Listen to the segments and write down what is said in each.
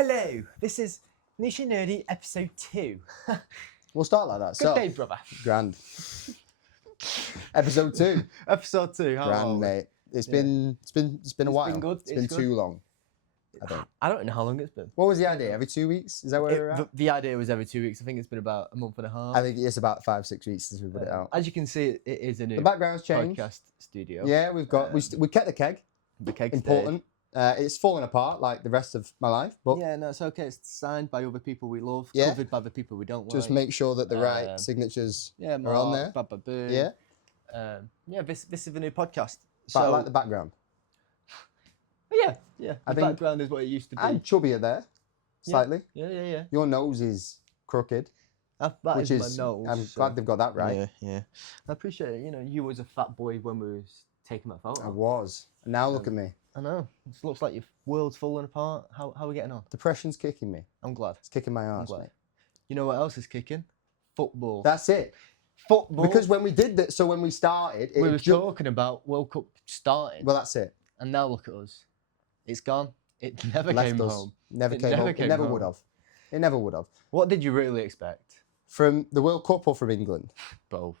Hello, this is Niche and Nerdy episode 2. We'll start like that. Good day, brother. Grand. Episode 2. Episode 2. How are Grand, we? mate. It's been a while. been good, It's been it's too long. I think. I don't know how long it's been. What was the idea? Every 2 weeks? Is that where we're at? The idea was every 2 weeks. I think it's been about a month and a half. I think it's about 5-6 weeks since we put it out. As you can see, it is a new The background's changed. podcast studio. Yeah, we've got we kept the keg. The keg Important. It's fallen apart like the rest of my life, but Yeah, no, it's okay. It's signed by other people we love, Yeah. covered by the people we don't just like. make sure that the right Um, signatures Yeah, are Mark, on there. Baba Boo. Yeah, Yeah, this is the new podcast. but I So, like the background. yeah. The I think- background is what it used to be. And chubbier there, slightly. Yeah. Your nose is crooked, That which is is my nose. I'm so- glad they've got that right. Yeah. I appreciate it. You know, you was a fat boy when we was taking that photo. I was. And now look at me. I know. It looks like your world's falling apart. How are we getting on? Depression's kicking me. I'm glad. It's kicking my arse, glad. mate. You know what else is kicking? Football. That's it. Football. Because when we did that, so when we started, we it were ju- talking about World Cup starting, well, that's it. and now look at us. It's gone. It never Left came us. home. Never It came never home. It came never home. would have. It never would have. What did you really expect? From the World Cup or from England? Both.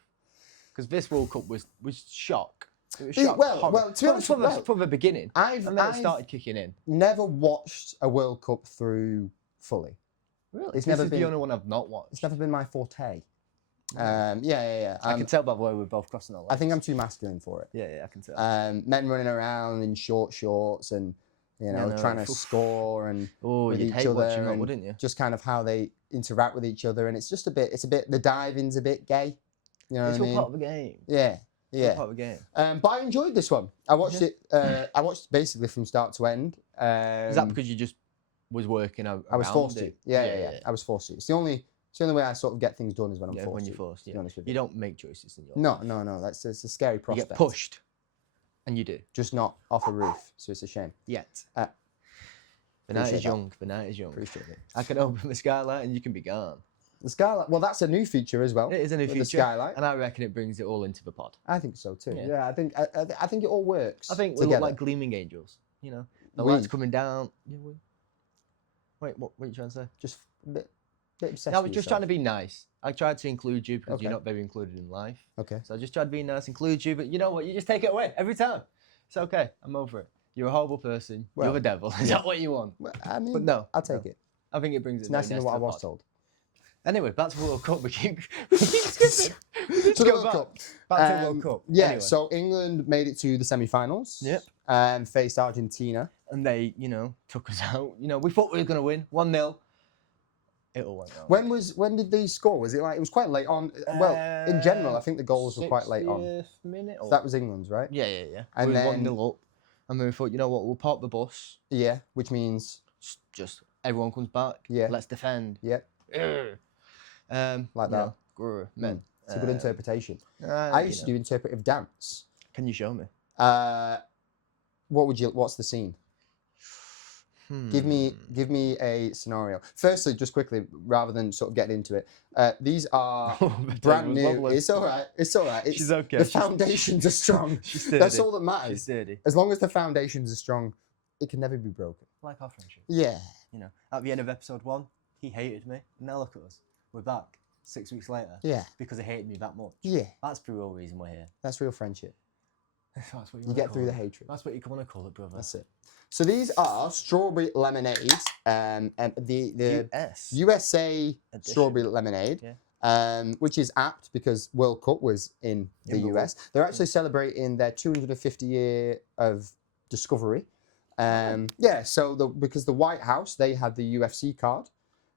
Because this World Cup was shock. It was It- shock. well, horror. well, to be honest, well, from the beginning, I've and then it started kicking in. never watched a World Cup through fully. Really? It's This never is been- the only one I've not watched. It's never been my forte. Yeah. I can tell by the way we're both crossing our legs. I think I'm too masculine for it. Yeah, I can tell. Men running around in short shorts and No, trying to oof. score and Oh, with you'd each hate other watching that, and wouldn't you? just kind of how they interact with each other, and it's just a bit. The diving's a bit gay. You know It's what I all mean? part of the game. Yeah, It's all yeah. part of the game. But I enjoyed this one. I watched it. I watched basically from start to end. Is that because you just was working out? I was forced to? Yeah. I was forced to. It's the only way I sort of get things done is when I'm Yeah, forced when to. you're forced. To be Yeah. honest with You you. don't make choices in your No, life. it's a scary You prospect. get pushed, and you do. Just not off a roof, so it's a shame. Yet. Uh, The night appreciate is that. young. The night is young. Appreciate it. I can open the skylight and you can be gone. The skylight. Well, that's a new feature as well. It is a new with feature, The skylight. and I reckon it brings it all into the pod. I think so too. Yeah. Yeah, I think it all works. I think we together. look like gleaming angels. You know, the We- lights coming down. Yeah, Wait, what are you trying to say? just a bit obsessed. No, I with was just trying to yourself. be nice. I tried to include you because you're Okay. not very included in life. Okay. So I just tried to be nice, include you, but you know what? You just take it away every time. It's okay. I'm over it. You're a horrible person. Well, You're the devil. Is that what you want? Well, I mean, But no, I'll take no. it. I think it brings It's it nicer very than nice what I to the was pod. told. Anyway, back to World Cup. We keep skipping. To the Go World back. Cup. Back to World Cup. Yeah, Anyway. so England made it to the semi-finals. Yep. And faced Argentina. And they, took us out. We thought we were going to win 1-0. It all went wrong. When did they score? Was it like it was quite late on? Well, in general, I think the goals were quite late on. 60th minute. Or... That was England's, right? Yeah. And we were then- 1-0 up. And we thought, you know what? We'll park the bus. Yeah, which means Just everyone comes back. Yeah. Let's defend. yeah, Like that. Men. it's a good interpretation. I I used to do interpretive dance. Can you show me? What's the scene? Give me a scenario. Firstly, just quickly, rather than sort of getting into it, these are brand new. It's all right. It's all right. She's okay. The foundations are strong. She's sturdy. That's all that She's matters. sturdy. As long as the foundations are strong, it can never be broken. Like our friendship. Yeah. At the end of episode 1, he hated me. Now look at us. We're back 6 weeks later. Yeah. Because he hated me that much. Yeah. That's the real reason we're here. That's real friendship. That's what You wanna get call through the it. hatred. That's what you want to call it, brother. That's it. So these are strawberry lemonades. And the US. USA Edition. strawberry lemonade. Yeah. Which is apt because World Cup was in the In the US. They're actually celebrating their 250 year of discovery. So because the White House, they had the UFC card,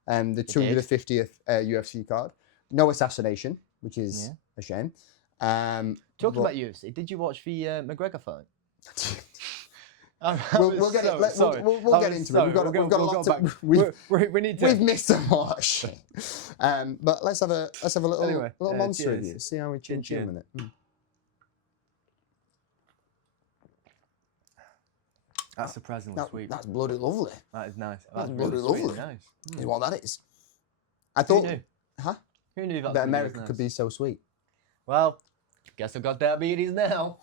the 250th UFC card. No assassination, which is Yeah. a shame. Talking but- about UFC, did you watch the McGregor fight? We'll get into it. We've got a lot to. We need to. We've missed a lot of shit. But let's have a little Anyway, monster cheers. review. See how we chin Cheers. with it. That's surprisingly sweet. That's bloody lovely. That is nice. That's really bloody sweet and lovely. nice. Is what that is. I Who thought, knew? huh? Who knew That America could be so sweet. Well, guess I've got diabetes now.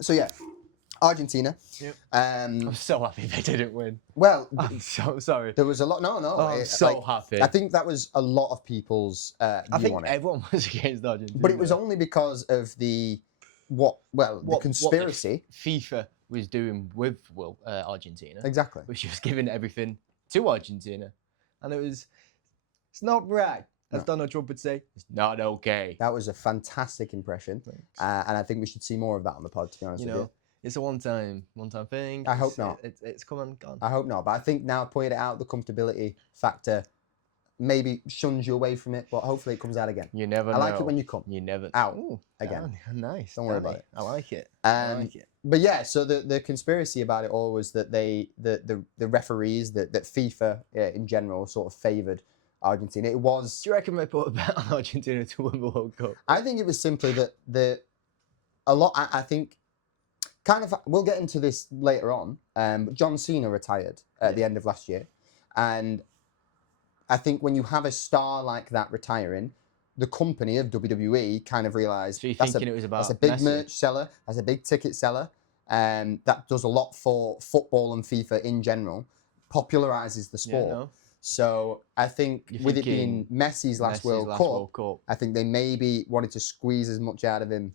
So yeah, Argentina. Yep. Um, I'm so happy they didn't win. well, I'm so sorry. there was a lot. No, Oh, I'm it- so like, happy. I think that was a lot of people's I view think on it. everyone was against Argentina. But it was only because of the what conspiracy. FIFA was doing with Argentina, Exactly. which was giving everything to Argentina, and it's not right, as No. Donald Trump would say. It's not okay. That was a fantastic impression, Thanks. and I think we should see more of that on the pod. To be honest You with know, you, it's a one-time thing. I hope It's- not. It's come and gone. I hope not. But I think now pointed out the comfortability factor maybe shuns you away from it, but hopefully it comes out again. You never I know. like it when you come. You never out Ooh, again. damn, nice. Don't worry Danny. about it. I like it. I Um, like it. But yeah, so the conspiracy about it all was that the referees, that FIFA in general sort of favoured Argentina. It was. Do you reckon they put a bet on Argentina to win the World Cup? I think it was simply that I think kind of we'll get into this later on. But John Cena retired at the end of last year, and I think when you have a star like that retiring, the company of WWE kind of realised So you're that's thinking it was about a big Messi? merch seller, that's a big ticket seller, and that does a lot for football and FIFA in general, popularises the sport. Yeah, no. So I think You're with it being thinking Messi's last World Cup, World Cup. I think they maybe wanted to squeeze as much out of him,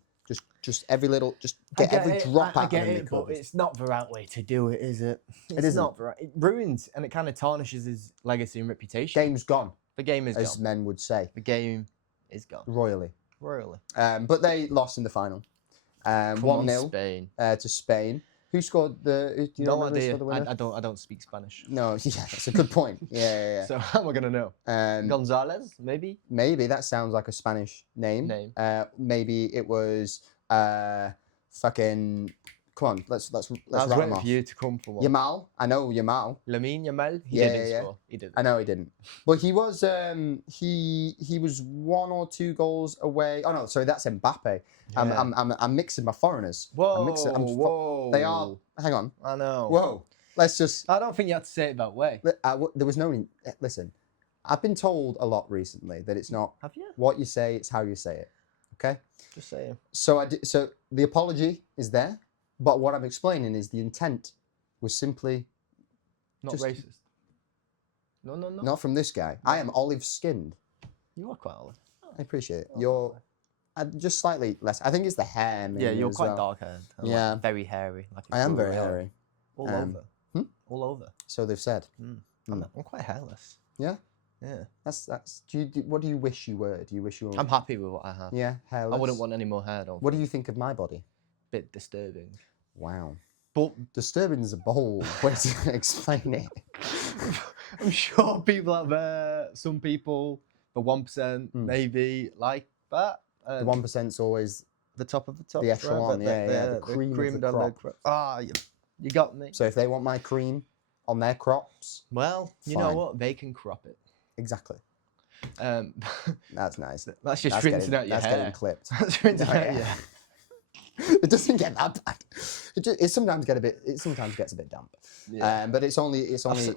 just every little, just get every drop I out get of him. it, they but could. it's not the right way to do it, is it? It's isn't. not the right. It ruins and it kind of tarnishes his legacy and reputation. Game's gone, The game is as gone. men would say, The game is gone. royally. Royally. But they lost in the final, Come 1-0 on, Spain. to Spain. Who scored the? Do you No remember who idea. scored the winner? I don't speak Spanish. No, yeah, that's a good point. Yeah. So how am I gonna know? Gonzalez, maybe. Maybe that sounds like a Spanish name. Maybe it was fucking. Come on, let's I was rattle them waiting off. for you to come for one. Yamal, I know Yamal. Lamine Yamal. He Yeah, didn't yeah. score. He didn't. I know he didn't, but he was he was 1 or 2 goals away. Oh no, sorry, that's Mbappe. Yeah. I'm mixing my foreigners. Whoa, I'm mixing. whoa. They are. Hang on. I know. Whoa. Let's just. I don't think you had to say it that way. There was no. Listen, I've been told a lot recently that it's not Have you? what you say, it's how you say it. Okay. Just saying. So so the apology is there, but what I'm explaining is the intent was simply Not Just- racist. No. not from this guy. I am olive skinned. You are quite olive. I appreciate it. You're just slightly less. I think it's the hair. Yeah, maybe you're as quite well. dark haired. Yeah. Very hairy. Like a I am very squirrel. hairy. All Um, over. hmm? All over. So they've said. I'm quite hairless. Yeah? Yeah. That's. What do you wish you were? Do you wish you were? I'm happy with what I have. Yeah, hairless. I wouldn't want any more hair. Though. What do you think of my body? Bit disturbing. Wow. But Disturbing is a bold way to explain it. I'm sure people out there, some people, the 1% maybe like that. The 1%'s always the top of the top. the echelon, the cream of the crop. Ah, you got me. So if they want my cream on their crops, Well, you know Fine. what? They can crop it. exactly. Um, That's nice. that's just That's rinsing getting, out your that's hair. getting clipped. That's rinsing Oh, out yeah. your hair. It doesn't get that bad. It sometimes gets a bit damp. Yeah. But it's only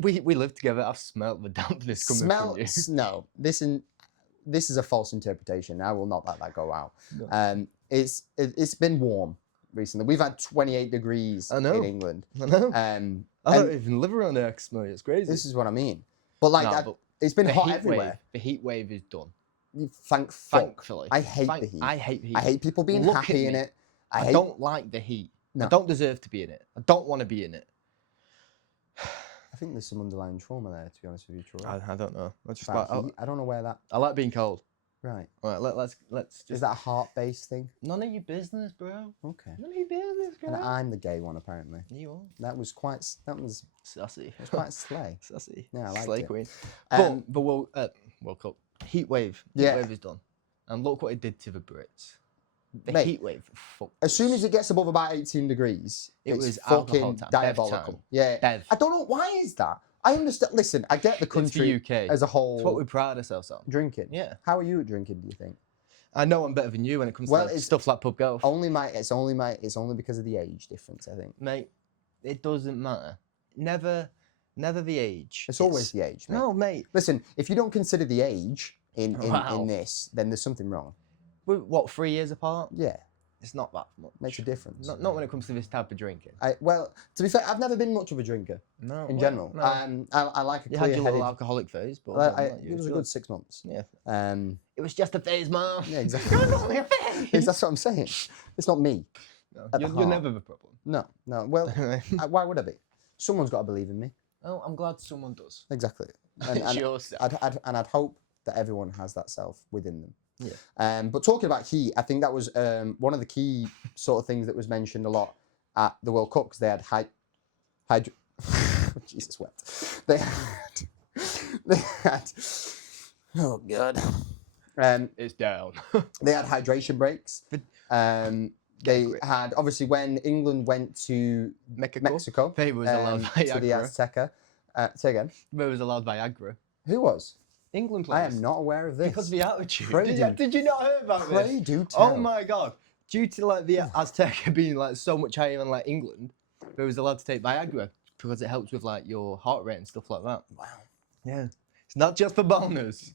we live together. I've smelt the dampness coming from you. No, this is a false interpretation. I will not let that go out. No. It's been warm recently. We've had 28 degrees I know. in England. I know. I don't and even live around there, Exmo. It's crazy. this is what I mean. But like, No, but it's been the hot heat everywhere. wave. The heat wave is done. Thank fuck. Thankfully. I hate the heat. I hate heat. I hate people being Look at happy in me. it. I hate. don't like the heat. No. I don't deserve to be in it. I don't want to be in it. I think there's some underlying trauma there. To be honest with you, Troy. I don't know. I just About like, heat. I don't know where that. I like being cold. Right. All right, let's just. Is that a heart-based thing? None of your business, bro? Okay. None of your business, And bro. I'm the gay one, apparently. You are That was sassy. quite slay. Sassy. Yeah, I liked Slay it. queen. Um, But World Cup heat wave. Yeah. Heat wave is done, and look what it did to the Brits. The Mate, heat wave. Fucked As soon us. as it gets above about 18 degrees, It it's was alcohol fucking time, Bev diabolical. time. Yeah. Bev. I don't know why is that. I understand. Listen, I get the It's country the UK. as a It's what whole we pride ourselves on. drinking. Yeah. How are you at drinking? Do you think? I know I'm better than you when it comes Well, to it's- stuff like pub golf. It's only because of the age difference. I think Mate, it doesn't matter. Never the age. it's always the age. Mate. No, mate. Listen, if you don't consider the age in Wow. this, then there's something wrong. We're, what, 3 years apart? Yeah. It's not that much. Makes a difference. Not when it comes to this type of drinking. Well, to be fair, I've never been much of a drinker No. in well, general. No. I like a You had your little clear-headed. alcoholic phase, but It was a good 6 months. Yeah. It was just a phase, Mom. Yeah, exactly. It was only a phase. That's what I'm saying. It's not me. No, at the you're heart. never the problem. No. Well, why would I be? Someone's got to believe in me. Oh, I'm glad someone does. Exactly. It's yourself. I'd hope that everyone has that self within them. Yeah. But talking about heat, I think that was one of the key sort of things that was mentioned a lot at the World Cup because they had Jesus wept. They had oh god. It's down. They had hydration breaks. They had obviously when England went to Mexico, they was allowed Viagra. to the Azteca. Say again. They was allowed Viagra. Who was? England I players. am not aware of this. Because of the attitude. Pray Did you not hear about Pray this? do tell. Oh my god. Due to like the Azteca being like so much higher than like England, they was allowed to take Viagra because it helps with like your heart rate and stuff like that. Wow. Yeah. It's not just for boners.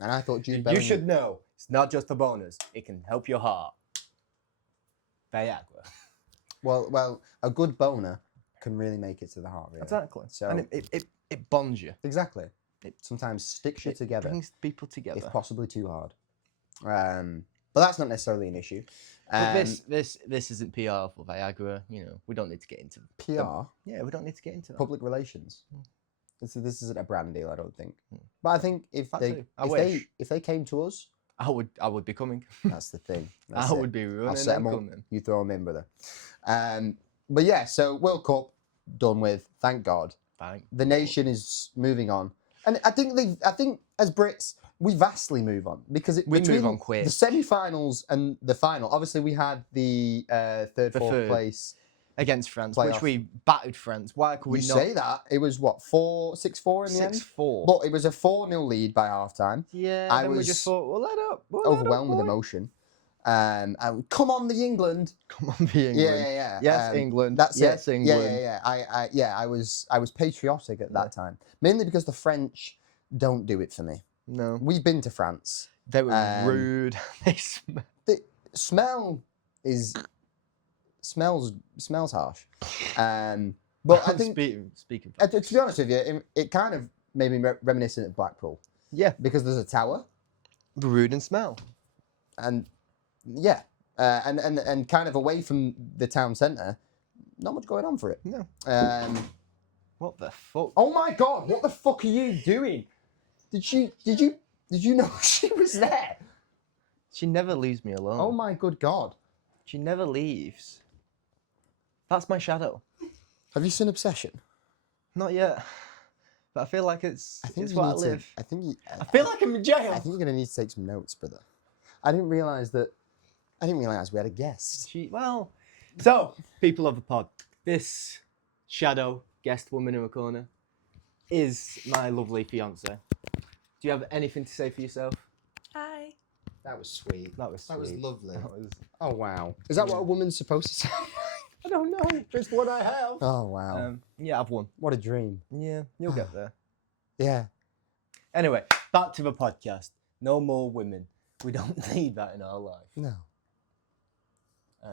And I thought Jude You Bellingham. should know. It's not just for boners. It can help your heart. Viagra. Well, a good boner can really make it to the heart. Really. Exactly. So And it bonds you. exactly. It sometimes sticks you It together, brings people together. if possibly too hard. But that's not necessarily an issue. But this isn't PR for Viagra. You know, we don't need to get into PR, Yeah, we don't need to get into that. public relations. This isn't a brand deal, I don't think. But I think if That they too. I wish. if they came to us, I would be coming. that's the thing. That's I it. would be running I'll set and 'em up. coming. You throw them in, brother. But yeah, so World Cup done with. Thank God. Bang. The nation is moving on, and I think as Brits we vastly move on because We move between on quick. The semi-finals and the final. Obviously, we had the third, fourth third. place. Against France, Playoff. which we battered France. Why could we You not? say that it was what 6-4 in the end, 6-4. but it was a 4-0 lead by half time. Yeah, I then we was just thought, well, let up. Overwhelmed with emotion. And come on, the England. Come on, the England. Yeah. Yes, England. That's yes, it. England. Yeah. I was patriotic at that time, mainly because the French don't do it for me. No, We've been to France. they were rude. They The smells harsh. But I think speaking. to be honest with you, it kind of made me reminiscent of Blackpool Yeah, because there's a tower rude and smell. and yeah, and kind of away from the town centre, not much going on for it. No. What the fuck? Oh my God! What the fuck are you doing? Did you know she was there? She never leaves me alone. Oh my good God! She never leaves. That's my shadow. Have you seen Obsession? Not yet. But I feel like it's I think it's you where I need live. to. I think you, I feel like I'm in jail. I think you're gonna need to take some notes, brother. I didn't realise we had a guest. So, people of the pod, this shadow guest woman in the corner is my lovely fiance. Do you have anything to say for yourself? Hi. That was sweet. That was sweet. lovely. That was, Oh wow! Is that what a woman's supposed to sound? I don't know. Just what I have. Oh wow! Yeah, I've won. What a dream. Yeah, you'll get there. Yeah. Anyway, back to the podcast. No more women. We don't need that in our life. No. Um,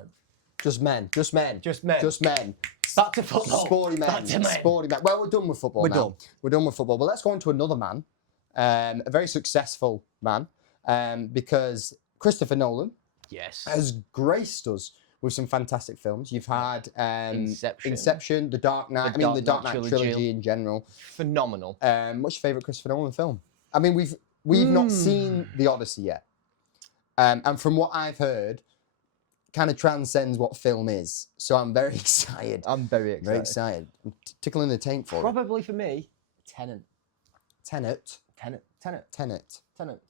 Just men. Just men. Just men. Just men. Back to football. Sporty men. Back to men. Sporty men. Well, we're done with football We're now. done. We're done with football. But let's go on to another man. A very successful man. Because Christopher Nolan Yes. has graced us with some fantastic films. You've had Inception. The Dark Knight. The Dark Knight trilogy in general. Phenomenal. What's your favourite Christopher Nolan film? I mean, we've not seen The Odyssey yet. And from what I've heard, kind of transcends what film is. So I'm very excited. I'm very excited. Very excited. I'm tickling the taint for it. Probably for me, Tenet. Tenet. Tenet.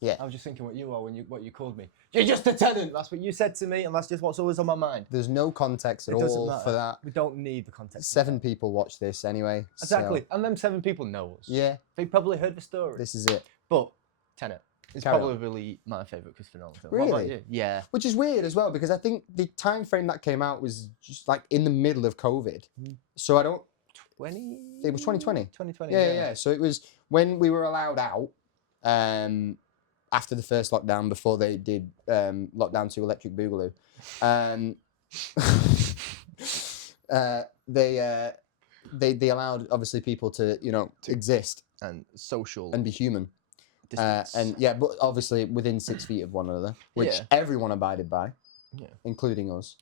Yeah. I was just thinking what you are when what you called me. You're just a tenant. That's what you said to me, and that's just what's always on my mind. There's no context at It doesn't all matter. for that. We don't need the context. 7 people watch this anyway. Exactly. So, And them 7 people know us. yeah, They probably heard the story. this is it. But Tenet is Carry on. probably my favourite Christopher Nolan film. What about Really? you? Yeah. Which is weird as well because I think the time frame that came out was just like in the middle of COVID. So I don't. 20? It was 2020. 2020. Yeah. So it was when we were allowed out. after the first lockdown, before they did lockdown 2 Electric Boogaloo. They allowed obviously people to exist And social and be human. distance. And yeah, but obviously within 6 feet of one another, which Yeah. everyone abided by, Yeah. including us.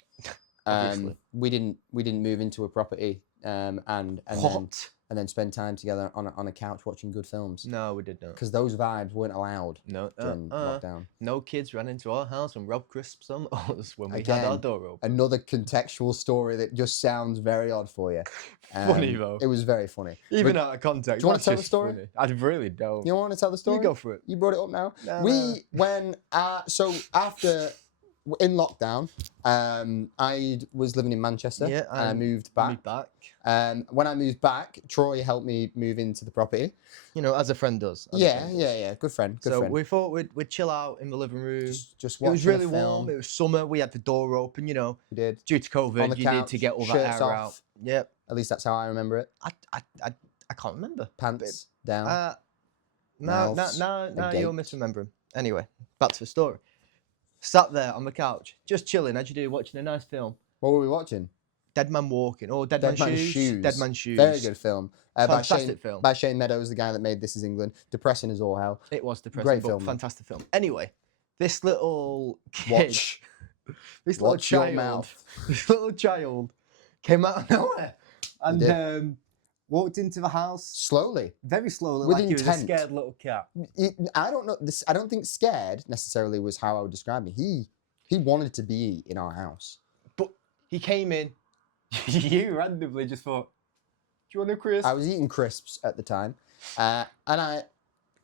Obviously. We didn't move into a property and then spend time together on a couch watching good films, No, we did not. because those vibes weren't allowed No, during lockdown. no kids ran into our house and robbed crisps on us when we had our Again, door open. Another contextual story that just sounds very odd for you. Funny though. It was very funny. Even But out of context. do you wanna that's tell the just story? funny. I really don't. you want to tell the story? You go for it. You brought it up now. No. So after in lockdown, I was living in Manchester. Yeah, and I and moved Me back. back. When I moved back, Troy helped me move into the property. You know, as a friend does. as a Yeah, friend does. yeah. Good friend. Good So friend. we thought we'd chill out in the living room. Just It was watching a really warm. film. It was summer. We had the door open. You know, We did. due to On COVID, the you need couch, to get all that shirts air off. out. Yep. At least that's how I remember it. I can't remember. Pants down. No, Mouths you're agape. misremembering. Anyway, back to the story. Sat there on the couch, just chilling, as you do, watching a nice film. What were we watching? Dead Man Walking, or Dead, Dead Man Man's Shoes. Shoes. Dead Man Shoes. Very good film. Fantastic film. By Shane Meadows, the guy that made This Is England. Depressing as all hell. It was depressing, Great but film, though. fantastic film. Anyway, this little kid, Watch. this little Watch your child, mouth. this little child came out of nowhere and did. walked into the house Slowly. very slowly, With like he was a intent. scared little cat. I don't know. I don't think scared necessarily was how I would describe it. He wanted to be in our house. But he came in. You randomly just thought, "Do you want a crisp?" I was eating crisps at the time, and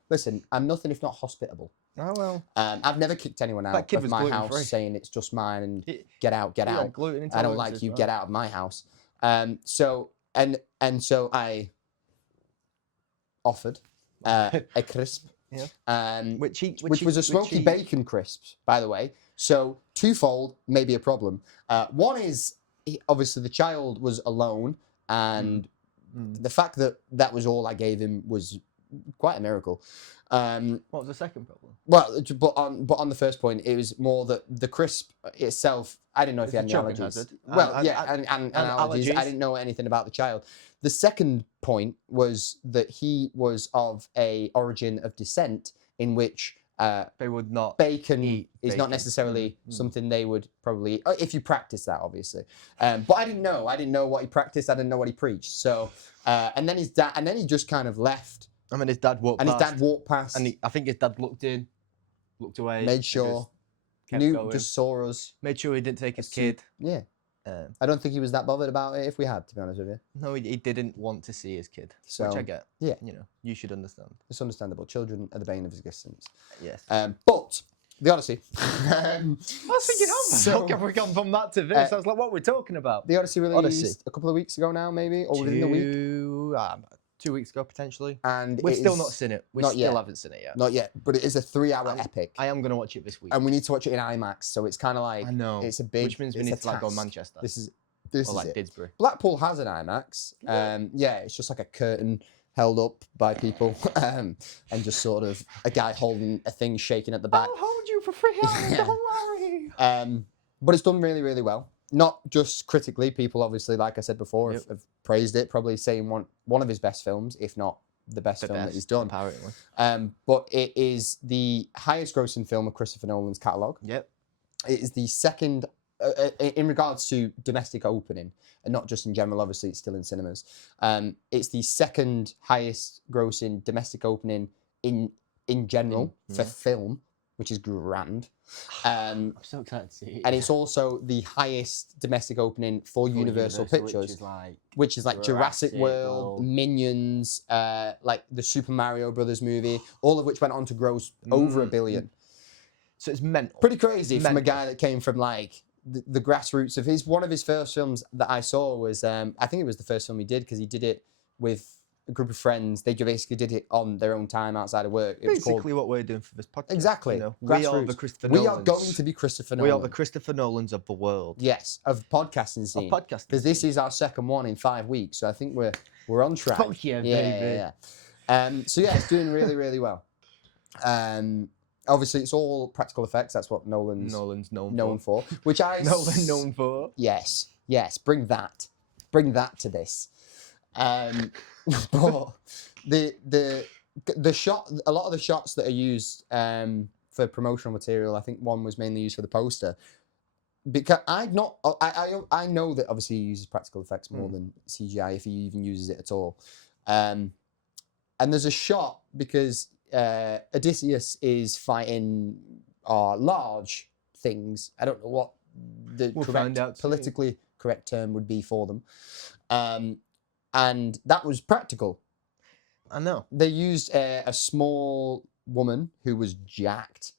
listen. I'm nothing if not hospitable. Oh well. I've never kicked anyone out kid of was my gluten-free. house saying it's just mine and He- get out, get he had out. gluten I don't intolerance like as you. well. Get out of my house. So I offered a crisp. Yeah. Which was a smoky bacon crisps, by the way. So twofold, maybe a problem. One is obviously the child was alone, and the fact that that was all I gave him was quite a miracle. What was the second problem? Well, but on the first point, it was more that the crisp itself. I didn't know if he had It's any a choking allergies. hazard. Well, And- yeah, and allergies. allergies. I didn't know anything about the child. The second point was that he was of a origin of descent in which They would not. bacon eat is not bacon. necessarily Mm. something they would probably eat, if you practice that, obviously. But I didn't know. I didn't know what he practiced. I didn't know what he preached. So, and then his dad, and then he just kind of left, I mean, his dad walked and past. his dad walked past, And I think his dad looked in, looked away. made and sure, just kept knew, going. just saw us. Made sure he didn't take his Assumed- kid. Yeah, Um, I don't think he was that bothered about it. If we had, to be honest with you, no, he didn't want to see his kid, which So, I get. yeah. You know, you should understand. it's understandable. Children are the bane of existence. Yes. But the Odyssey. I was thinking, oh, so- how can we come from that to this? I was like, what we're talking about? The Odyssey released Odyssey. a couple of weeks ago now, maybe, or within the week, 2 weeks ago, potentially. and We've it still is- not seen it. We not still yet. haven't seen it yet. Not yet, but it is a 3-hour I'm- epic. I am going to watch it this week. And we need to watch it in IMAX, so it's kind of like I know. it's a big. Which means we it's need a to like go task. Manchester This is or like it. Didsbury. Blackpool has an IMAX. Yeah, it's just like a curtain held up by people, and just sort of a guy holding a thing shaking at the back. I'll hold you for 3 hours. Yeah. Don't worry. But it's done really, really well. Not just critically, people obviously, like I said before, Yep. have praised it. Probably saying one of his best films, if not the best film that he's done. Apparently. But it is the highest grossing film of Christopher Nolan's catalogue. Yep. It is the second, in regards to domestic opening, and not just in general, obviously it's still in cinemas. It's the second highest grossing domestic opening in general for yeah. film, which is grand. I'm so excited to see it. And it's also the highest domestic opening for Universal Pictures, which is like Jurassic Jurassic World, World. Minions, like the Super Mario Brothers movie, all of which went on to gross over $1 billion. So it's mental. Pretty crazy from a Mental. guy that came from like the grassroots of his. One of his first films that I saw was, I think it was the first film he did because he did it with a group of friends. They basically did it on their own time outside of work. It was called Basically what we're doing for this podcast. exactly. You know? We are the grassroots. Christopher We Nolans. are going to be Christopher We Nolan. are the Christopher Nolans of the world. Yes, of podcasting Of scene. podcasting. Because this is our second one in 5 weeks, so I think we're on track. Oh, yeah, baby. So yeah, it's doing really, really well. Obviously, it's all practical effects. That's what Nolan's Nolan's known for. Which I Nolan known for. Yes, bring that to this. But the shot, a lot of the shots that are used for promotional material, I think one was mainly used for the poster. Because I know that obviously he uses practical effects more than CGI, if he even uses it at all. And there's a shot because Odysseus is fighting large things. I don't know what the find out soon. politically correct term would be for them. And that was practical. I know. They used a small woman who was jacked.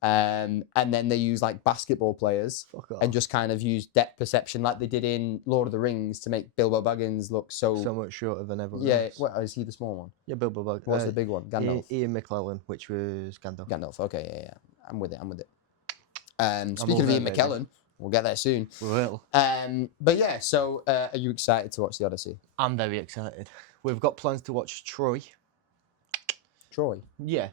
And then they used like basketball players Fuck off. and just kind of used depth perception like they did in Lord of the Rings to make Bilbo Baggins look so much shorter than everyone yeah. else. What is he the small one? Yeah, Bilbo Baggins. What's the big one? Gandalf. Ian McKellen, which was Gandalf. Gandalf. Okay, yeah. I'm with it. Speaking all of Ian there, McKellen, we'll get there soon. We will. But yeah, so are you excited to watch the Odyssey? I'm very excited. We've got plans to watch Troy. Troy. Yeah,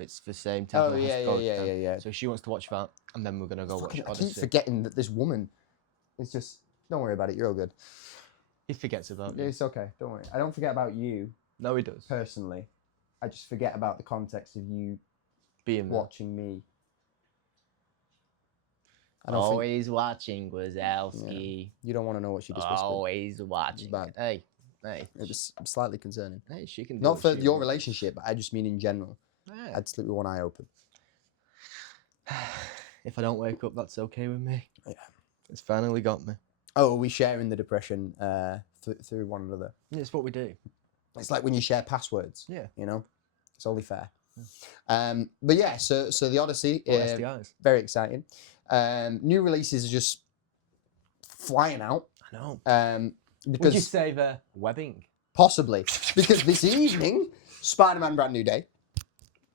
it's the same type Oh of yeah. So she wants to watch that, and then we're gonna go watch I keep Odyssey. forgetting that this woman is just. Don't worry about it. You're all good. He forgets about you. It's okay. Don't worry. I don't forget about you No, he does. personally. I just forget about the context of you Being there. watching me. I don't think Always watching Wazowski. you don't want to know what she just whispered. Always watching. bad. Hey. It was slightly concerning. Hey, she can. Do Not what for she your wants. relationship, but I just mean in general. Yeah. I'd sleep with one eye open. If I don't wake up, that's okay with me. Yeah. It's finally got me. Oh, are we sharing the depression through one another? Yeah, it's what we do. It's like when you share passwords. Yeah. It's only fair. But yeah, so the Odyssey, Or STIs. very exciting. New releases are just flying out. I know. Because Would you say the webbing? possibly because this evening, Spider-Man: Brand New Day.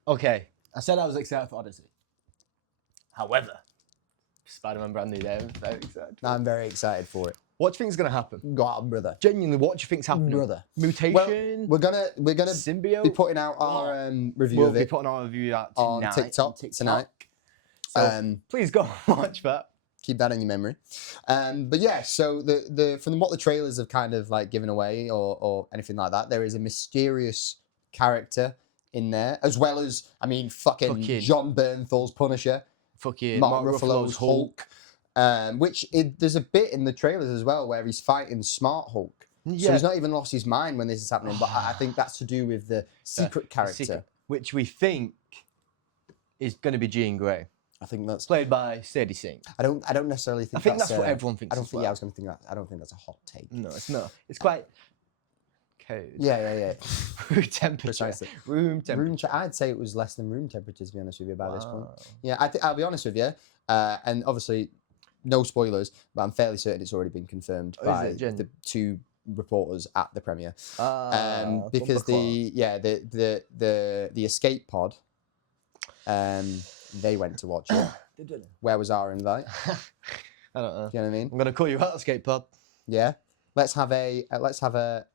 Okay, I said I was excited for Odyssey. However, Spider-Man Brand New Day, I'm very excited. I'm very excited for it. What do you think's gonna happen? Go on, brother. Genuinely, what do you think's happening? Brother. Mutation? Well, we're gonna symbiote? be putting out our review We'll of be it putting our review out on tonight. TikTok tonight. So please go watch that. Keep that in your memory. But yeah, so the from what the trailers have kind of like given away or anything like that, there is a mysterious character in there, as well as fucking John Bernthal's Punisher, Fucking Mark Mark Ruffalo's Hulk. There's a bit in the trailers as well where he's fighting Smart Hulk. Yeah. So he's not even lost his mind when this is happening. But I think that's to do with the secret character. Which we think is going to be Jean Grey, I think that's. played by Sadie Sink. I don't necessarily think. I think that's what everyone thinks. I don't as think. well. Yeah, I was going to think that. I don't think that's a hot take. No, it's not. It's quite cold. Yeah. Room temperature. Precisely. Room temperature. I'd say it was less than room temperature, to be honest with you, by this point. Wow. Yeah, I'll be honest with you. And obviously, no spoilers, but I'm fairly certain it's already been confirmed by the two reporters at the premiere. Because the escape pod, they went to watch it. Where was our invite? I don't know. Do you know what I mean? I'm gonna call you out, escape pod. Yeah. Let's have a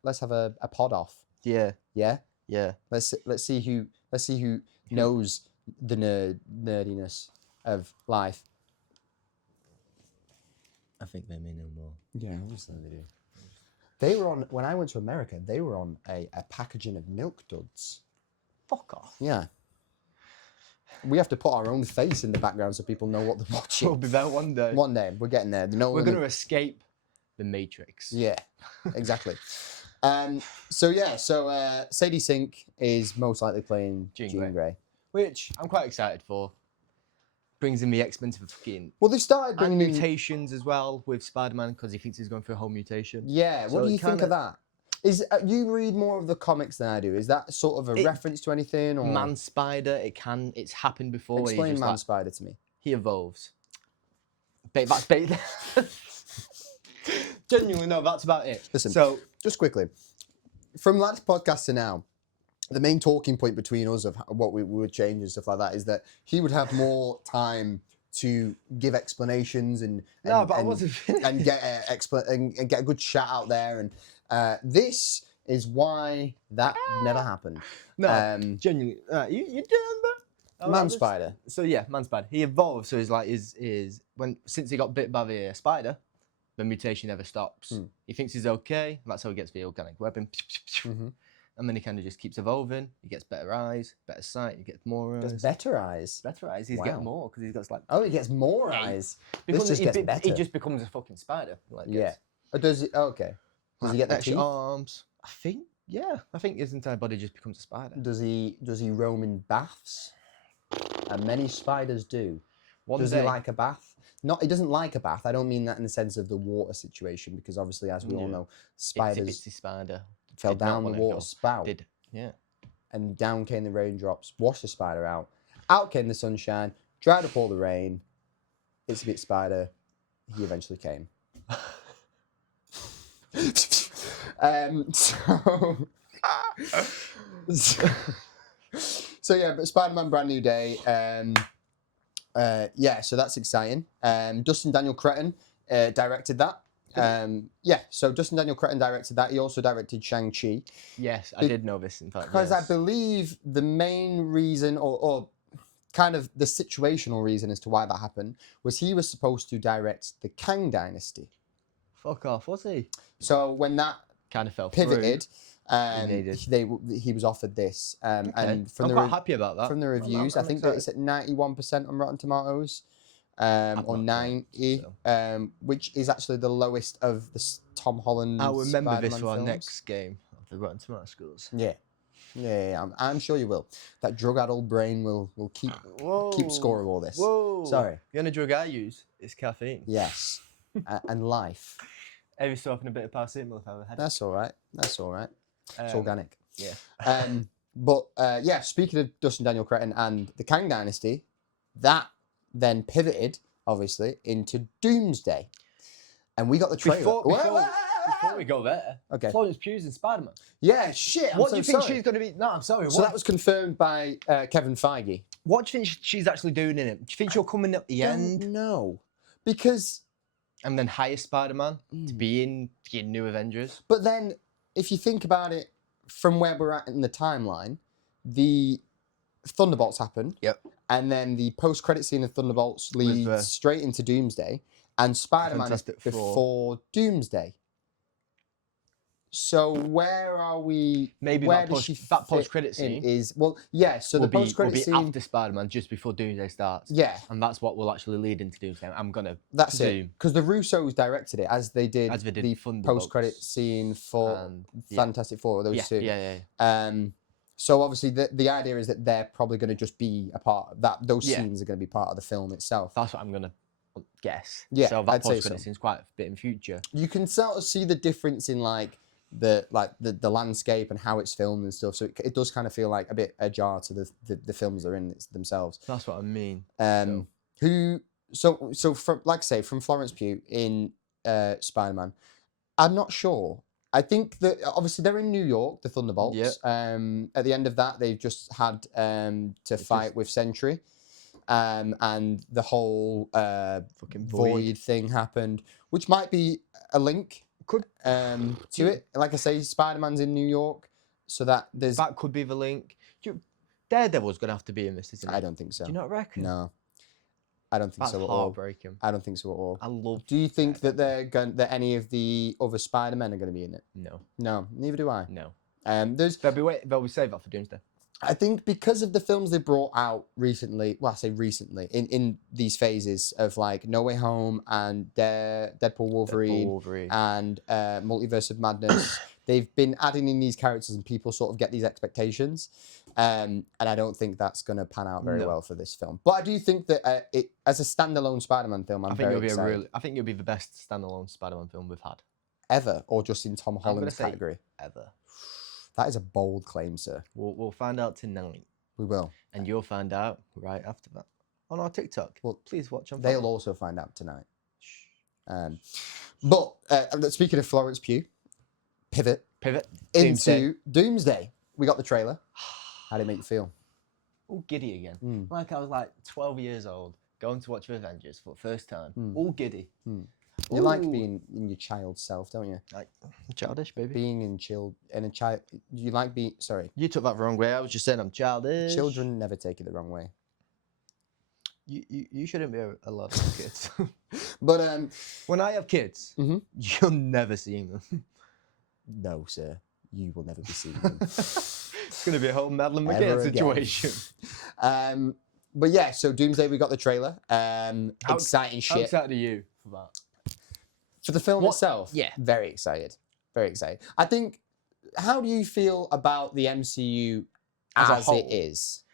pod off. Yeah. Yeah. Yeah. Let's see who knows the nerdiness of life. I think they may know more. Yeah, obviously they do. They were on when I went to America. They were on a packaging of Milk Duds. Fuck off. Yeah. We have to put our own face in the background so people know what they're watching. We'll be there one day. One day we're getting there. We're gonna escape the Matrix. Yeah, exactly. So Sadie Sink is most likely playing Jean Grey. Which I'm quite excited for. Brings in the X-Men to the fucking... Well, they've started And bringing in... mutations as well with Spider-Man because he thinks he's going through a whole mutation. Yeah, what do you think of that? You read more of the comics than I do. Is that sort of a reference to anything? Or... Man Spider, it's happened before. Explain Man Spider to me. He evolves. That's genuinely, no, that's about it. Listen, so just quickly, from last podcast to now, the main talking point between us of what we would change and stuff like that is that he would have more time to give explanations and get and get a good chat out there. And this is why that never happened. No, genuinely, you done that? Man spider. So yeah, man spider. He evolved. So he's like since he got bit by the spider, the mutation never stops. Hmm. He thinks he's okay. That's how he gets the organic weapon. Mhm. And then he kind of just keeps evolving. He gets better eyes, better sight. He gets more eyes. Gets better eyes. Better eyes. He's Wow. getting more because he's got like. Oh, he gets more Yeah, eyes. Because just gets he better. just becomes a fucking spider. Like, Yeah. Or does he? Oh, okay. Does he get the extra teeth? arms? I think. Yeah, I think his entire body just becomes a spider. Does he roam in baths? And many spiders do. Does day, he like a bath? Not. He doesn't like a bath. I don't mean that in the sense of the water situation, because obviously, as we all Yeah. know, itsy spiders bitsy spider fell did not down the wanna water go. spout, Did yeah. and down came the raindrops, washed the spider out. Out came the sunshine, dried up all the rain. It's a bit spider. He eventually came. So yeah, but Spider-Man Brand New Day. Yeah, so that's exciting. Dustin Daniel Cretton directed that. So Dustin Daniel Cretton directed that. He also directed Shang-Chi. Yes, I did know this in fact. Because I yes. believe the main reason, or kind of the situational reason as to why that happened, was he was supposed to direct the Kang Dynasty. Fuck off, was he? So when that Kind of fell pivoted, needed. he was offered this. Okay. And from I'm the quite happy about that. from the reviews, I think that it's at 91% on Rotten Tomatoes, or not 90, so. which is actually the lowest of the Tom Holland. I'll remember Spider-Man this for our films. next game of the Rotten Tomato scores. Yeah, I'm sure you will. That drug-addled brain will keep score of all this. Whoa. Sorry. The only drug I use is caffeine. Yes, and life. Every so often a bit of paracetamol if I ever had it. That's all right. It's organic. Yeah. But yeah, speaking of Dustin Daniel Cretton and the Kang Dynasty, that then pivoted, obviously, into Doomsday. And we got the trailer. Before we go there, Okay. Florence Pugh's in Spider-Man. Yeah, shit. What do you think she's going to be? No, I'm sorry. So that was confirmed by Kevin Feige. What do you think she's actually doing in it? Do you think she'll come in at the end No. Because... and then hire Spider-Man to be in the new Avengers? But then, if you think about it, from where we're at in the timeline, the Thunderbolts happen. Yep. And then the post-credit scene of Thunderbolts leads straight into Doomsday, and Spider-Man is Fantastic Four. before Doomsday. So where are we? Maybe where that does she post-credit fit in scene is so the will post-credit be scene after Spider-Man, just before Doomsday starts. Yeah, And that's what will actually lead into Doomsday. I'm gonna that's it. presume. Because the Russos directed it as they did the Thunderbolts post-credit scene for and- Fantastic Four. Those two. Yeah. So obviously the idea is that they're probably going to just be a part of that. Those Yeah. scenes are going to be part of the film itself. That's what I'm gonna guess. Yeah, So that I'd say post-credit so. scene's quite a bit in future. You can sort of see the difference in the landscape and how it's filmed and stuff. So it does kind of feel like a bit ajar to the films they're in themselves. That's what I mean. So from like I say, from Florence Pugh in Spider-Man, I'm not sure. I think that obviously they're in New York, the Thunderbolts. Yeah. At the end of that, they've just had to fight with Sentry, and the whole Fucking Void thing happened, which might be a link Could to it. Like I say, Spider-Man's in New York, so that there's. that could be the link. Daredevil's gonna have to be in this, isn't it? I don't think so. Do you not reckon? No, I don't think That's so at all. heartbreaking. I don't think so at all. I love. Do you think that that any of the other Spider-Men are going to be in it? No. No, neither do I. No. They'll be save that for Doomsday. I think because of the films they brought out recently, well, I say recently, in these phases of like No Way Home and Deadpool Wolverine, and Multiverse of Madness, they've been adding in these characters and people sort of get these expectations. And I don't think that's going to pan out very well for this film. But I do think that it as a standalone Spider-Man film, I think it'll be the best standalone Spider-Man film we've had. Ever, or just in Tom Holland's category? Ever. That is a bold claim, sir. We'll find out tonight. We will. And you'll find out right after that on our TikTok. Well, please watch on. They'll also find out tonight. But speaking of Florence Pugh, pivot into Doomsday. We got the trailer. How did it make you feel? All giddy again. Like I was like 12 years old, going to watch the Avengers for the first time. All giddy. You like being in your child self, don't you? Like childish, baby. Being in a child. You like being. Sorry. You took that the wrong way. I was just saying I'm childish. Children never take it the wrong way. You shouldn't be allowed to have kids. But When I have kids, Mhm. you'll never see them. no, sir, you will never be seeing them. It's going to be a whole Madeline Ever McGann again. situation. But yeah, so Doomsday, we got the trailer. Exciting How shit. excited are you for that? For the film What- itself, yeah. very excited. Very excited. I think, how do you feel about the MCU As a as whole? it is?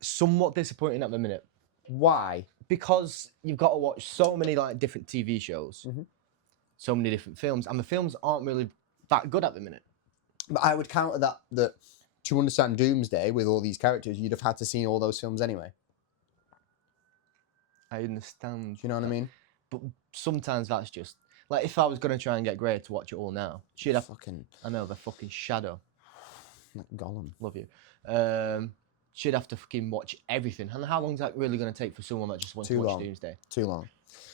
Somewhat disappointing at the minute Why? because you've got to watch so many like different TV shows, Mhm. so many different films, and the films aren't really that good at the minute. But I would counter that to understand Doomsday with all these characters, you'd have had to see all those films anyway. I understand. Do you know what I mean? But sometimes that's just like if I was going to try and get Grey to watch it all now, she'd have. Fucking I know the fucking shadow. Gollum. Love you. She'd have to fucking watch everything. And how long is that really going to take for someone that just wants Too to watch long. Doomsday? Too long.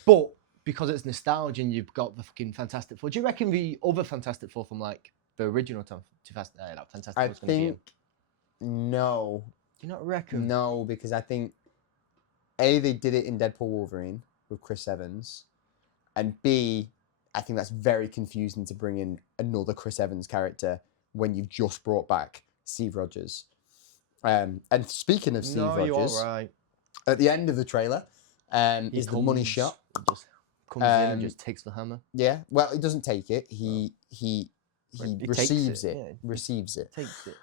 But because it's nostalgia and you've got the fucking Fantastic Four, do you reckon the other Fantastic Four from like the original Fantastic I Four is going to be in? think no, Do you not reckon? no, because I think A, they did it in Deadpool Wolverine with Chris Evans, and B, I think that's very confusing to bring in another Chris Evans character when you've just brought back Steve Rogers. And speaking of Steve no, Rogers, you're right. at the end of the trailer He is the money comes- shot. He just comes in and Um, just takes the hammer. Yeah, well, he doesn't take it. He Well, he takes receives it, it. yeah. Receives it. Takes it.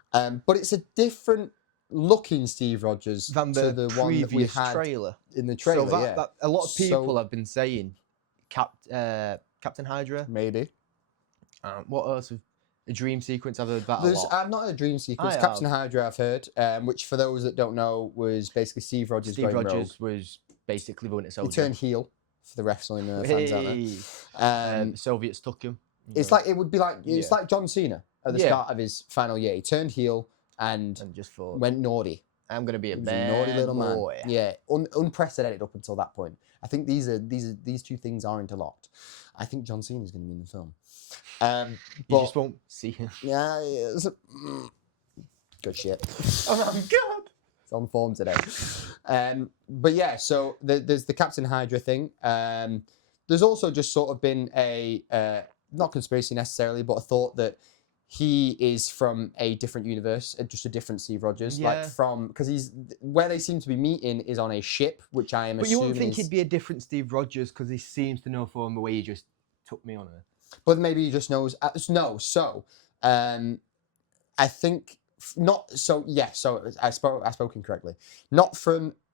But it's a different looking Steve Rogers Than to the, the one that we previous had trailer. in the trailer. So Yeah, that a lot of people So- have been saying Captain Hydra. maybe. What else? A dream sequence. I've heard that a There's lot. not a dream sequence. I Captain Hydra, I've heard, which for those that don't know was basically Steve Rogers Steve going Rogers was basically the Winter rogue. He Soldier. turned heel for the wrestling fans out there. Hey. Um, Soviets took him. it's like it would be like it's Yeah. like John Cena at the Yeah. start of his final year. He turned heel and and just thought, went naughty. I'm gonna be a He was a bad naughty little man. boy. Yeah, unprecedented up until that point. I think these two things are interlocked. I think John Cena is going to be in the film. You But just won't see him. yeah, good shit. Oh my god! It's on form today. But yeah, so there's the Captain Hydra thing. There's also just sort of been a not conspiracy necessarily, but a thought that he is from a different universe, just a different Steve Rogers. Like Yeah. from because he's where they seem to be meeting is on a ship, which I am But you assuming wouldn't think is. he'd be a different Steve Rogers because he seems to know from the way he just took me on her. But maybe he just knows. No, so I think not. So yeah, so I spoke incorrectly.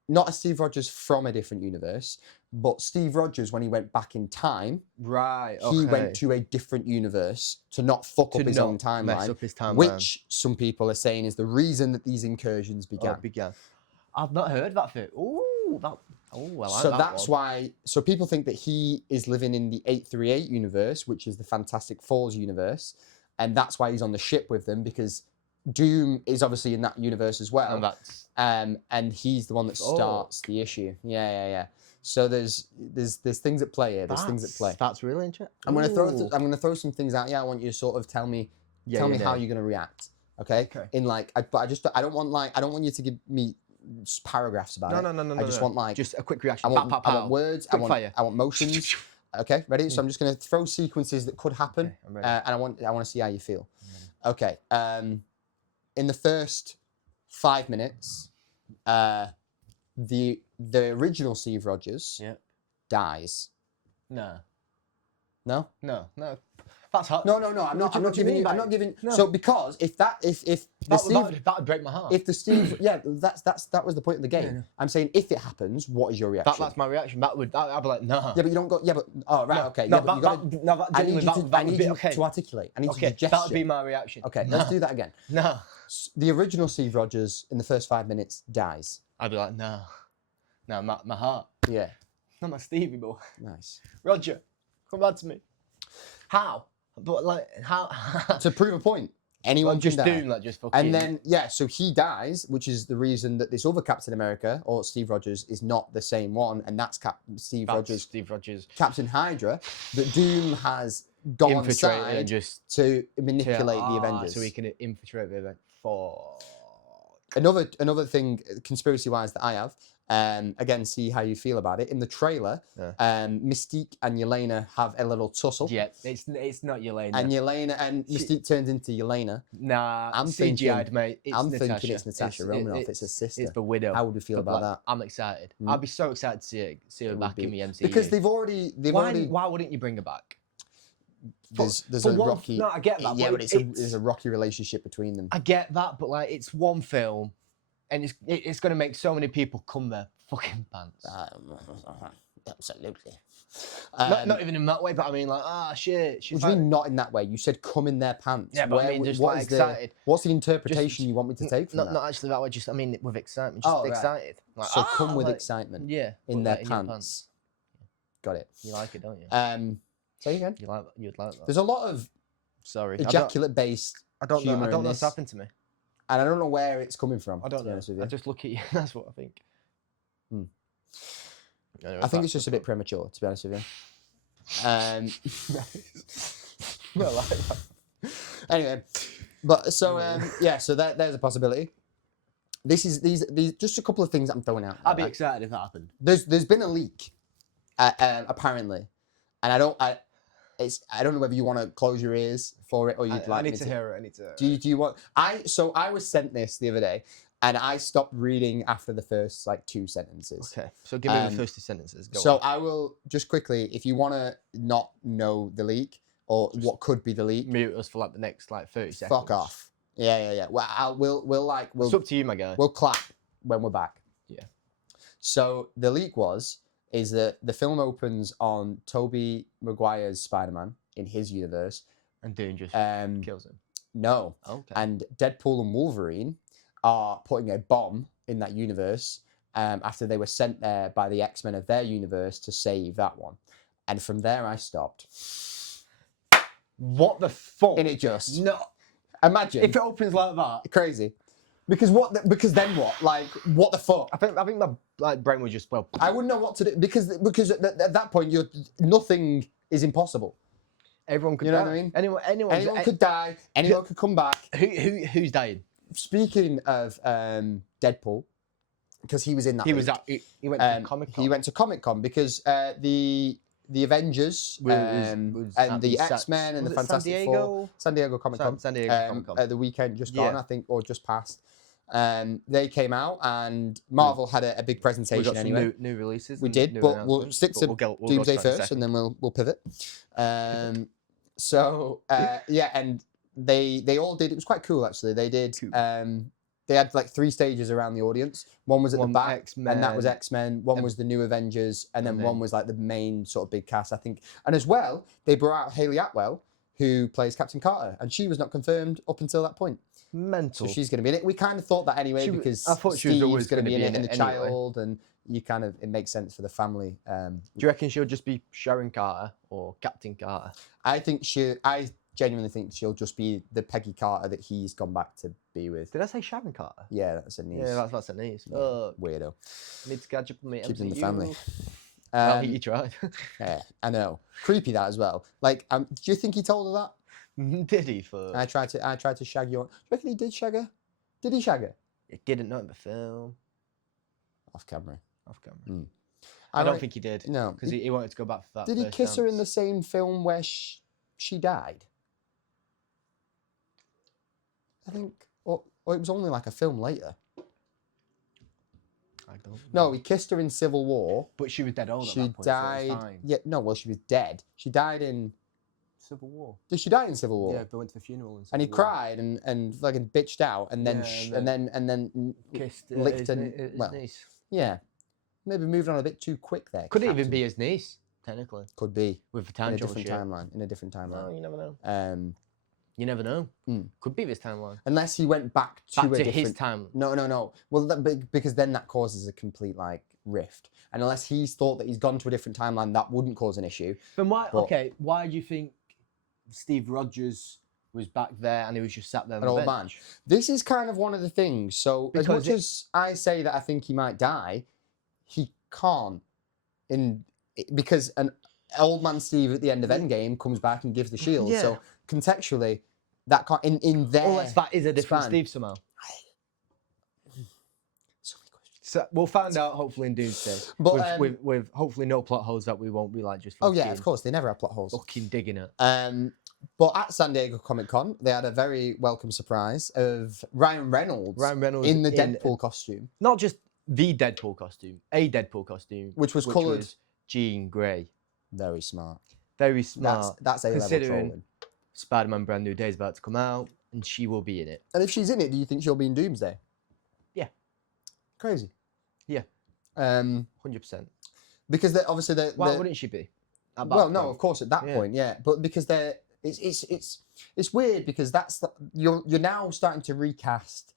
Not a Steve Rogers from a different universe, but Steve Rogers when he went back in time, Right. he went to a different universe to not fuck up his own Mess timeline, up his timeline. which some people are saying is the reason that these incursions began. began. I've not heard that fit. Ooh, that. Oh, I like So that that's one. why. So people think that he is living in the 838 universe, which is the Fantastic Four's universe, and that's why he's on the ship with them because Doom is obviously in that universe as well. And that's And he's the one that Oh. starts the issue. Yeah. So there's things at play here. There's things at play. That's really interesting. I'm gonna throw some things out. Yeah, I want you to sort of tell me how you're gonna react. Okay. Okay. In like, I don't want you to give me paragraphs about it. No. I just want like just a quick reaction. I want, Pow, pow, I pow. want words. Quick fire. I want motions. Okay, ready? So I'm just gonna throw sequences that could happen, Okay, I'm ready. and I want to see how you feel. Okay. In the first 5 minutes, the original Steve Rogers Yeah. dies. No. No. That's hard. No. I'm not giving you. I'm not giving. No. So because if the Steve. That would break my heart. If the Steve, that was the point of the game. Yeah. I'm saying if it happens, what is your reaction? That's my reaction. I'd be like, nah. Yeah, but you don't go. Yeah, but oh right, No, okay. No, yeah, but you gotta, I need you to articulate. I need you Okay, to gesture. that would be my reaction. Okay, No. let's do that again. No. The original Steve Rogers in the first 5 minutes dies. I'd be like, no. No, my heart. Yeah, Not my Stevie boy. nice. Roger, come back to me. How? But like, how? To prove a point, anyone Like, just can die. doing like just fucking. And then so he dies, which is the reason that this other Captain America or Steve Rogers is not the same one, and that's Steve Rogers, Steve Rogers Captain Hydra, that Doom has gone on infiltrated side and just to manipulate the Avengers. so he can infiltrate the event. For another thing, conspiracy-wise, that I have. Again, see how you feel about it. In the trailer, Mystique and Yelena have a little tussle. Yeah, it's not Yelena. And Yelena and Mystique turns into Yelena. Nah, I'm CGI'd, mate. I'm thinking it's Natasha Romanoff. It's his sister. It's the widow. How would we feel about that? I'm excited. I'd be so excited to see her back in the MCU. Because they've already. Why wouldn't you bring her back? There's a rocky. No, I get that. Yeah, but there's a rocky relationship between them. I get that, but like it's one film, and it's going to make so many people come their fucking pants. Absolutely. Not even in that way, but I mean like, shit. What do you mean not in that way? You said come in their pants. Yeah, but I mean just what like is excited. What's the interpretation you want me to take from that? Not actually that way. Just I mean with excitement. Just excited. Like, so come with excitement. Yeah. In their pants. Got it. You like it, don't you? Say again. You'd like that. There's a lot of ejaculate-based humor I don't in know what's this, happened to me. And I don't know where it's coming from. I don't know. I just look at you. That's what I think. Anyway, I think it's just a bit premature, to be honest with you. Not like that. Anyway, but so so there's a possibility. These just a couple of things I'm throwing out. I'd be excited if that happened. There's been a leak, apparently, and I don't know whether you want to close your ears for it or you'd like. I need to hear it. I need to. Do you want? I was sent this the other day, and I stopped reading after the first like 2 sentences. Okay, so give me the first 2 sentences. Go so on. I will just quickly, if you want to not know the leak or just what could be the leak, mute us for like the next like 30 seconds. Fuck off. Yeah. Well, we'll It's up to you, my guy. We'll clap when we're back. Yeah. So the leak is that the film opens on Tobey Maguire's Spider-Man in his universe. And Dune just kills him. No. Okay. And Deadpool and Wolverine are putting a bomb in that universe after they were sent there by the X-Men of their universe to save that one. And from there I stopped. What the fuck? And it just... No. Imagine. If it opens like that. Crazy. Because then what? Like, what the fuck? I think my brain was just I wouldn't know what to do because at that point nothing is impossible. Everyone could die. You know what I mean? Anyone could die. Anyone could come back. Who's dying? Speaking of Deadpool, because he was in that. He went to Comic-Con. He went to Comic-Con because the Avengers and the X-Men and the Fantastic Four, San Diego Comic-Con, at the weekend just gone, I think, or just passed. They came out and Marvel had a big presentation. We got anyway. New releases. We did, but we'll stick to Doomsday first, and then we'll pivot. And they all did. It was quite cool actually. They did. They had like 3 stages around the audience. One was at the back, X-Men. And that was X-Men. One was the New Avengers, and then one was like the main sort of big cast, I think. And as well, they brought out Hayley Atwell, who plays Captain Carter, and she was not confirmed up until that point. Mental. So she's going to be in it. We kind of thought that anyway because I thought Steve's was going to be in it, and the child, and it makes sense for the family. Do you reckon she'll just be Sharon Carter or Captain Carter? I genuinely think she'll just be the Peggy Carter that he's gone back to be with. Did I say Sharon Carter? Yeah, that's a niece. Yeah, that's a niece. Weirdo. Need to catch up with me. Keeps in the family. Well, he tried. Yeah, I know. Creepy that as well. Like, do you think he told her that? Did he? I tried to shag you on. Do you reckon he did shag her? Did he shag her? He didn't know in the film. Off camera. I don't think he did. No, because he wanted to go back for that. Did he kiss her in the same film where she died? I think, or it was only like a film later. I don't know. No, he kissed her in Civil War. But she was dead old at she that point. Died. So it was fine. Yeah, no, well, she was dead. She died in Civil War. Did she die in Civil War? Yeah, they went to the funeral. In Civil and he War. cried and fucking bitched out and then and then kissed licked his niece. Yeah, maybe moved on a bit too quick there. Could it even be his niece? Technically, could be with the time in a different timeline. In a different timeline. No, you never know. You never know. Could be this timeline. Unless he went back to his time. No. Well, because then that causes a complete like rift. And unless he's thought that he's gone to a different timeline, that wouldn't cause an issue. Then why? Okay, why do you think Steve Rogers was back there and he was just sat there on the bench? Man. This is kind of one of the things. So because as much as I say that I think he might die, he can't. Because an old man Steve at the end of Endgame comes back and gives the shield. Yeah. So contextually, that can't in there. Unless that is a different Steve somehow. So we'll find out hopefully in Doomsday. But, With hopefully no plot holes that we won't be like just Oh yeah, of course they never have plot holes. fucking digging it. But at San Diego Comic Con, they had a very welcome surprise of Ryan Reynolds, in the Deadpool costume, Not just the Deadpool costume, a Deadpool costume, which was coloured. Jean Grey. Very smart. Very smart. That's A-level considering trolling. Spider-Man Brand New Day is about to come out, and she will be in it. And if she's in it, do you think she'll be in Doomsday? Yeah. Crazy. Yeah. 100%. Because obviously they're. Why wouldn't she be? Well, no, of course at that point, yeah. But because it's weird because you're now starting to recast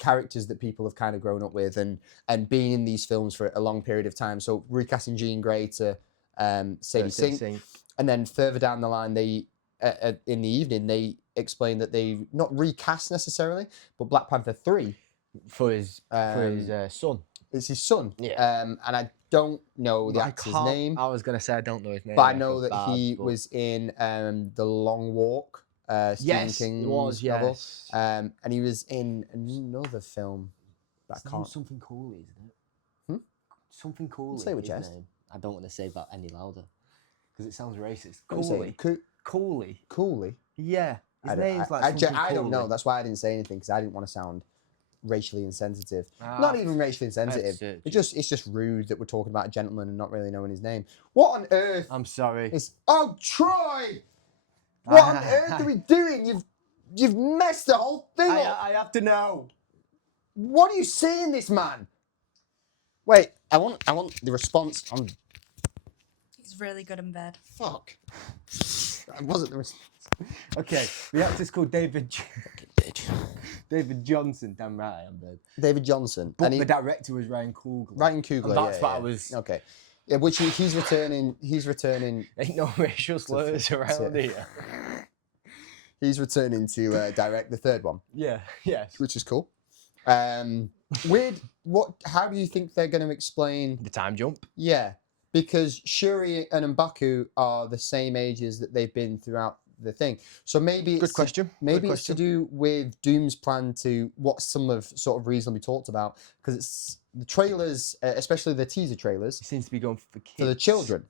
characters that people have kind of grown up with and being in these films for a long period of time. So recasting Jean Grey to Sadie Sink, and then further down the line, they in the evening they explained that they not recast necessarily, but Black Panther 3 for his son. It's his son. Yeah. And I don't know the actor's name. I was gonna say I don't know his name. But I know that he was in The Long Walk. Stephen King's novel. Yes. And he was in another film. But I can't. Something Cooley, isn't it? Something Cooley. Say it with chest. I don't want to say that any louder because it sounds racist. Cooley. Cooley. Cooley. Yeah. His name's like I don't know. That's why I didn't say anything because I didn't want to sound racially insensitive. Not even racially insensitive. It's just rude that we're talking about a gentleman and not really knowing his name. What on earth? I'm sorry. Oh, Troy! What on earth are we doing? You've messed the whole thing up. I have to know. What are you saying, this man? Wait, I want the response on. He's really good in bed. Fuck. That wasn't the response. Okay, the actor's called David. David Johnson. Damn right, I'm dead. David Johnson. But the director was Ryan Coogler. Ryan Coogler. And that's what I was. Okay. Yeah, which he's returning. He's returning. Ain't no racial slurs around here. He's returning to direct the third one. Yeah. Yes. Which is cool. Weird. How do you think they're going to explain the time jump? Yeah, because Shuri and M'Baku are the same ages that they've been throughout the thing. So maybe good question. Maybe it's to do with Doom's plan to what some have sort of reasonably talked about because it's the trailers, especially the teaser trailers. It seems to be going for kids. For the children.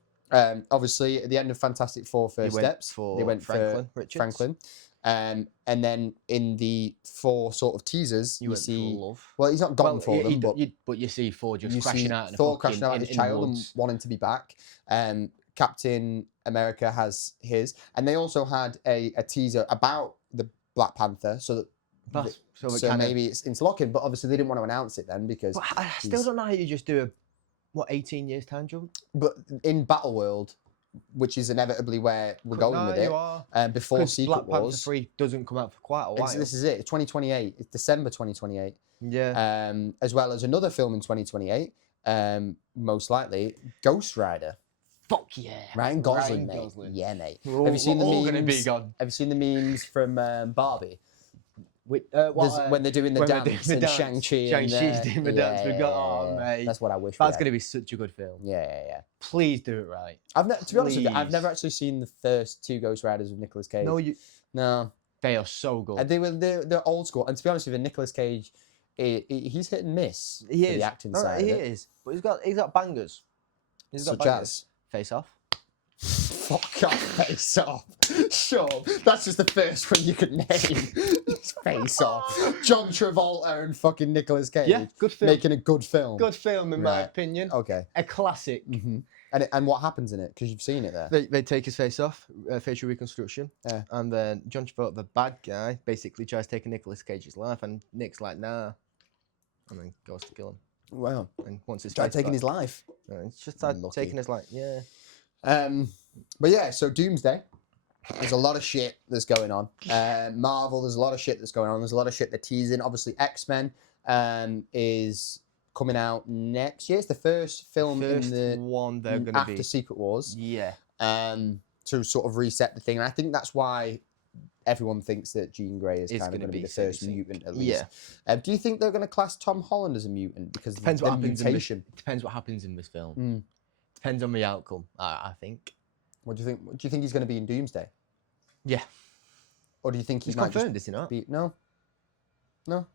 Obviously, at the end of Fantastic Four First Steps, they went for Franklin. And then in the 4 sort of teasers, you see. Well, he's not gone for them, but you see Thor just crashing out. Thor crashing out his child and wanting to be back. Captain America has his, and they also had a teaser about the Black Panther, so maybe it's interlocking. But obviously, they didn't want to announce it then because. But I still don't know how you just do 18 years time jump. But in Battleworld, which is inevitably where we're going with it. Before Secret Black Wars, Panther 3 doesn't come out for quite a while. This is it. 2028. It's December 2028. Yeah. As well as another film in 2028. Most likely, Ghost Rider. Fuck yeah. Ryan Gosling, mate. Yeah, mate. Have you seen the memes? Have you seen the memes from Barbie? When they're doing the dance and Shang-Chi. Shang-Chi's doing the dance. Oh, mate. That's what I wish. That's going to be such a good film. Yeah. Please do it right. To be honest with you, I've never actually seen the first 2 Ghost Riders with Nicolas Cage. No. They are so good. They're old school. And to be honest with you, Nicolas Cage, he's hit and miss. He is. The acting side. He is. But he's got bangers. Such as Face Off. Fuck off, Face Off. Sure, that's just the first one you could name. Face Off. John Travolta and fucking Nicolas Cage. Yeah, good film. Making a good film. Good film, in my opinion. Okay. A classic. Mm-hmm. And what happens in it? Because you've seen it there. They take his face off, facial reconstruction. Yeah. And then John Travolta, the bad guy, basically tries taking Nicolas Cage's life, and Nick's like, nah. And then goes to kill him. Wow. And once it's taking his life. It's just taking his life, yeah. But yeah, so Doomsday. There's a lot of shit that's going on. Marvel, there's a lot of shit that's going on. There's a lot of shit they're teasing. Obviously, X-Men is coming out next year. It's the first film in the one they're going to be after Secret Wars. Yeah. To sort of reset the thing, and I think that's why everyone thinks that Jean Grey is kind of going to be the first mutant at least. Yeah. Do you think they're going to class Tom Holland as a mutant because depends of what the happens mutation? Depends what happens in this film. Depends on the outcome, I think. What do you think? Do you think he's going to be in Doomsday? Yeah. Or do you think he's might confirmed? Just is he not? No.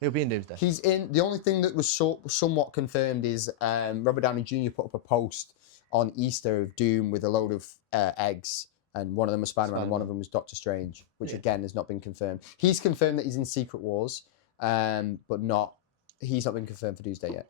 He'll be in Doomsday. He's in. The only thing that was somewhat confirmed is Robert Downey Jr. put up a post on Easter of Doom with a load of eggs, and one of them was Spider-Man, and one of them was Doctor Strange, which Yeah. again has not been confirmed. He's confirmed that he's in Secret Wars, but he's not been confirmed for Doomsday yet.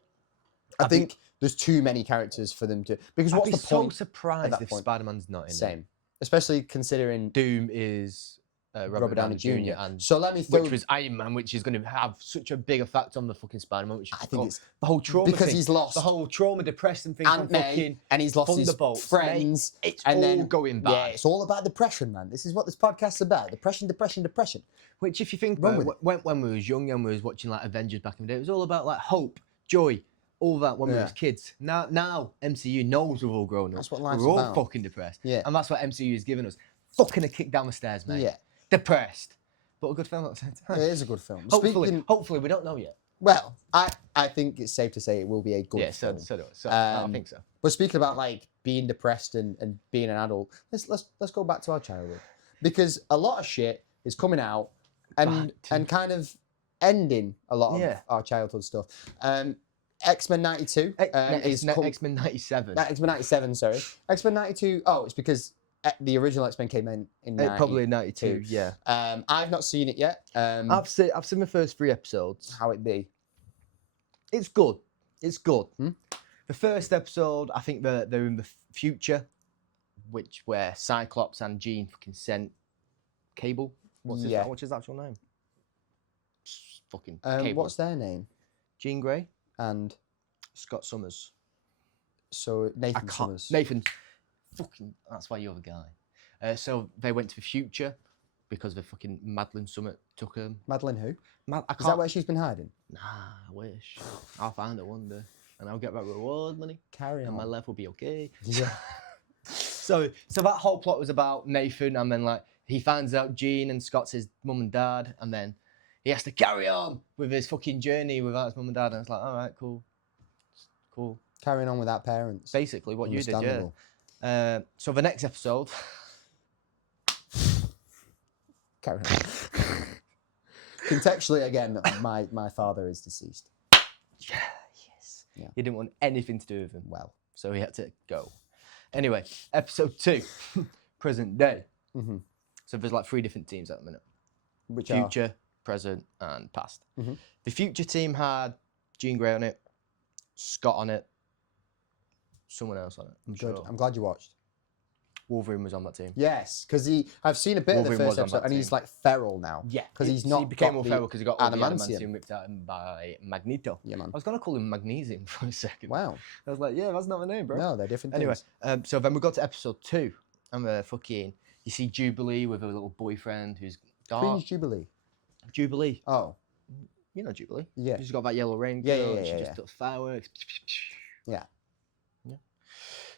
I think there's too many characters for them to. Because I'd what's be the so point? surprised that if point? Spider-Man's not in there. Same, especially considering Doom is Robert Downey Jr. and So let me throw. which was Iron Man, which is going to have such a big effect on the fucking Spider-Man. Which is I think it's the whole trauma because thing, he's lost the whole trauma depression thing from Aunt May, fucking and he's lost his Thunderbolts, friends. It's and all then going bad. Yeah, it's all about depression, man. This is what this podcast's about: depression. Which, if you think Wrong about with it, when we was young and we was watching like Avengers back in the day, it was all about like hope, joy, all that when we Yeah. was kids. Now MCU knows we're all grown up. That's what life's We're all about. fucking depressed. Yeah. And that's what MCU has given us. Fucking a kick down the stairs, mate. Yeah, Depressed. But a good film at the same time. it is a good film. Hopefully, we don't know yet. Well, I think it's safe to say it will be a good Yeah, film. so I Um, think so. But speaking about like being depressed and being an adult, let's go back to our childhood, because a lot of shit is coming out and Back to- kind of ending a lot of Yeah. our childhood stuff. X-Men 92 is X-Men 97. X-Men 97. Sorry, X-Men 92. Oh, it's because the original X-Men came in Probably 92, yeah. I've not seen it yet. I've seen the first 3 episodes. How it be? It's good. It's good. Hmm? The first episode, I think they're in the future, where Cyclops and Jean fucking sent Cable. What's his actual name? Fucking Cable. What's their name? Jean Grey, And Scott Summers. so I Nathan can't. Summers. Nathan. Fucking. That's why you're the guy. So they went to the future because the fucking Madeline Summit took them. Madeline who? I Is that can't. where she's been hiding? Nah, I wish. I'll find her one day, and I'll get that reward money, Carry and on. my life will be okay. Yeah. So that whole plot was about Nathan, and then like he finds out Jean and Scott's his mum and dad, and then he has to carry on with his fucking journey without his mum and dad, and it's like, all right, cool. Carrying on without parents. Basically, what you did, yeah. Understandable. So the next episode, Carry on. Contextually, again, my father is deceased. yes, Yeah. he didn't want anything to do with him, Well. so he had to go. Anyway, episode 2, present day. Mm-hmm. So there's like 3 different teams at the minute. Which are Future, present, and past. Mhm. The future team had Jean Grey on it, Scott on it, someone else on it. I'm good. sure. I'm glad you watched. Wolverine was on that team. Yes, because I've seen a bit Wolverine of the was first on episode, that and he's team. like feral now. Yeah, 'Cause he's he not became got more the feral because he got all the adamantium. adamantium ripped out of him by Magneto. Yeah, man. I was gonna call him Magnesium for a second. Wow. I was like, yeah, that's not my name, bro. No, they're different Anyway, things. so then we got to episode 2, and you see Jubilee with her little boyfriend who's dark. Queen's Jubilee. Jubilee, Oh, you know Jubilee. yeah. She's got that yellow rain. Yeah, girl, yeah, and she yeah, just yeah. does fireworks. Yeah. Yeah.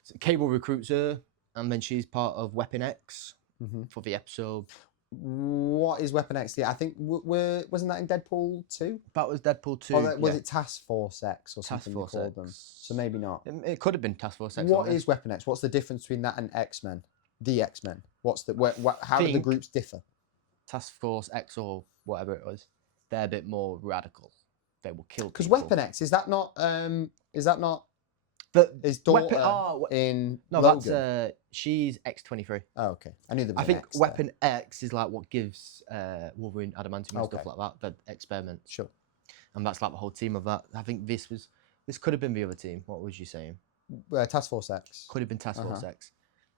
So Cable recruits her, and then she's part of Weapon X hmm for the episode. What is Weapon X? Yeah, I think wasn't that in Deadpool 2? That was Deadpool 2. Or was yeah. it Task Force X or Task something Force they called them? X. So maybe not. It could have been Task Force X. What is Weapon X? What's the difference between that and X-Men? The X-Men. What's the how do the Think- groups differ? Task Force X or whatever it was? They're a bit more radical. They will kill Because people. Weapon X is that not But his daughter Weapon, in no, Logan? that's she's X-23. Oh, okay. I knew there was I an think X there. Weapon X is like what gives Wolverine adamantium and Okay. stuff like that. The experiment, Sure. and that's like the whole team of that. I think this could have been the other team. What was you saying? Task Force X. Could have been Task Force X.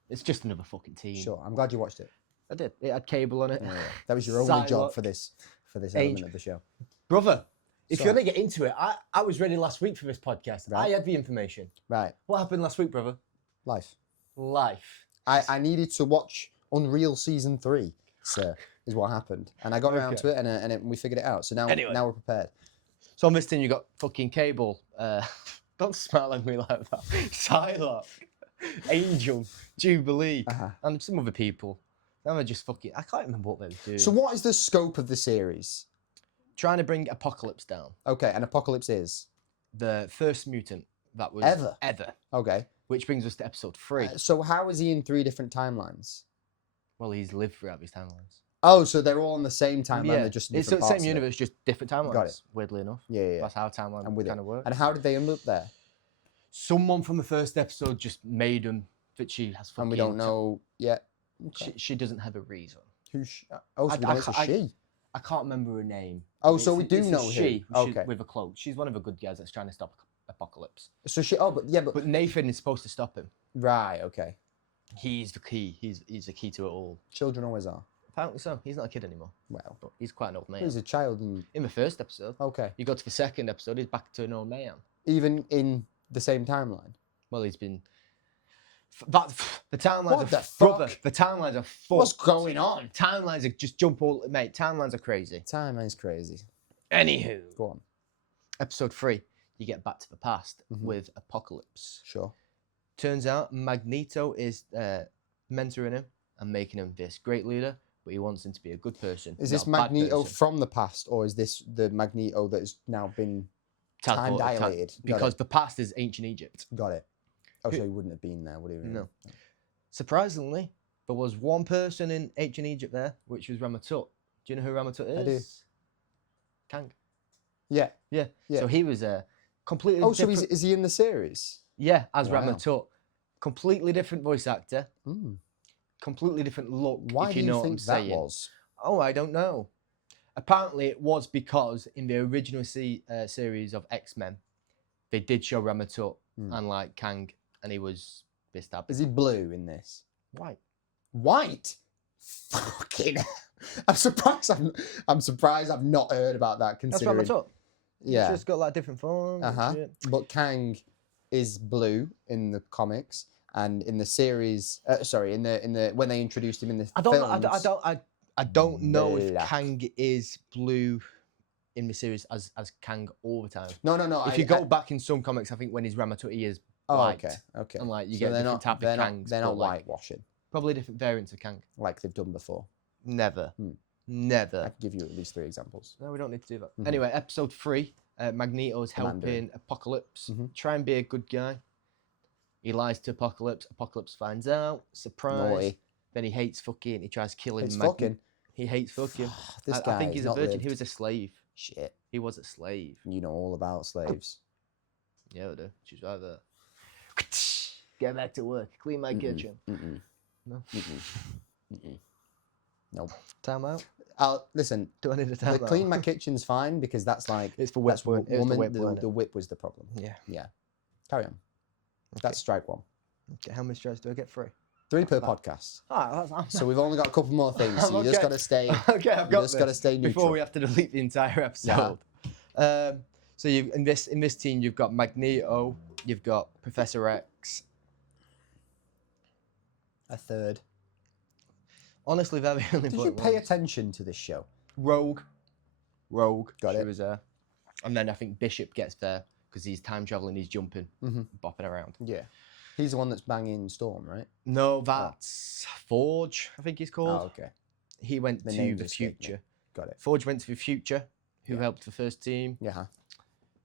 It's just another fucking team. Sure. I'm glad you watched it. I did. It had Cable on it. Yeah, yeah. That was your only job Psylocke. for this element Age- of the show. Brother, if So- you're gonna get into it, I was ready last week for this podcast. Right. I had the information. Right. What happened last week, brother? Life. Life. I needed to watch Unreal Season 3, sir, is what happened. And I got around Okay. to it and we figured it out. So now, Anyway. now we're prepared. So on this thing, you got fucking Cable. Don't smile at me like that. Psylocke, Angel, Jubilee, Uh-huh. and some other people. Now they're just fucking. I can't remember what they were doing. So what is the scope of the series? Trying to bring Apocalypse down. Okay, and Apocalypse is? The first mutant that was Ever? Okay. Which brings us to episode 3. So how is he in 3 different timelines? Well, he's lived throughout these timelines. Oh, so they're all on the same timeline. Yeah, They're just in it's the different same parts of it. universe, just different timelines. Got it. Weirdly enough, Yeah, yeah, yeah. that's how timeline I'm with it. kind of works. And how did they end up there? Someone from the first episode just made them that she has fucking. And we don't know yet. Okay. She doesn't have a reason. Who's she? Oh, so I- we know I it's a ca- I- she. I can't remember her name. Oh, but so we do it's a know who. she. Okay. With a cloak. She's one of the good guys that's trying to stop Apocalypse. So she. Oh, but yeah, but But Nathan is supposed to stop him. right. Okay. He's the key. He's the key to it all. Children always are. Apparently so. He's not a kid anymore. Well, But he's quite an old man. he's a child, and In the first episode, okay. you go to the second episode, he's back to an old man. Even in the same timeline. Well, he's been. That the timelines What are the brother. fuck? The timelines are fucked. What's going on? Timelines are just jump all mate. Timelines are crazy. Timeline's crazy. Anywho, Go on. episode 3, you get back to the past Mhm. with Apocalypse. Sure. Turns out Magneto is mentoring him and making him this great leader, but he wants him to be a good person. Is not this a bad Magneto person. from the past, or is this the Magneto that has now been time Teleported, dilated? Got because it. the past is ancient Egypt. Got it. Oh, Who- so he wouldn't have been there, would he? No. Surprisingly, there was one person in ancient Egypt there, which was Ramatut. Do you know who Ramatut is? I do. Kang. Yeah. Yeah. Yeah. So he was a completely Oh, so different. is he in the series? Yeah, as Wow. Ramatut. Completely different voice actor. Mm. Completely different look. Why if do you you know think what I'm that saying. was? Oh, I don't know. Apparently, it was because in the original series of X-Men, they did show Ramatut Hmm. and like Kang, and he was pissed up. Is he blue in this? White. White. Fucking. I'm surprised. I'm surprised. I've not heard about that. That's Considering. Ramatut. Yeah. It's just got like different forms. and Uh-huh. shit. But Kang is blue in the comics, and in the series, sorry, in the when they introduced him in the I don't. films, I don't know if Black. Kang is blue in the series as Kang all the time. No. If you go back in some comics, I think when he's Ramatut, he is oh, white. okay. And like you So get they're different not, type they're of not, Kangs. they're but, not like, whitewashing probably different variants of Kang. like they've done before. Never. Hmm. Never. I can give you at least 3 examples. No, we don't need to do that. Mhm. Anyway, episode 3, Magneto's The Mandarin. helping Apocalypse Mhm. try and be a good guy. He lies to Apocalypse. Apocalypse finds out. Surprise. Naughty. Then he hates fucking. He tries killing. It's fucking. He hates fucking. This I guy think has he's a not virgin. lived. He was a slave. Shit. He was a slave. You know all about slaves. Yeah, I do. She's right there. Get back to work. Clean my Mm-mm. kitchen. Mm-mm. No. Mm-mm. Mm-mm. Nope. Time out. Listen. Do I need a time The out? clean my kitchen's fine because that's like It's for whip. that's It was the woman. whip, The, wasn't it? whip was the problem. Yeah. Carry on. That's strike 1. Okay, how many strikes do I get? 3. 3 per That- podcast. Alright, So we've only got a couple more things. So I'm you just okay. got to stay. okay, I've You got just this. got to stay neutral. Before we have to delete the entire episode. So you in this team you've got Magneto, you've got Professor X. A third. Honestly, very only Did you important pay ones. attention to this show? Rogue. Got she it. was there. And then I think Bishop gets there because he's time traveling, he's jumping, Mhm. bopping around. Yeah. He's the one that's banging Storm, right? No, that's Forge, I think he's called. Oh, okay. He went The to names the escape me. future. Got it. Forge went to the future, who Yeah. helped the first team. Yeah.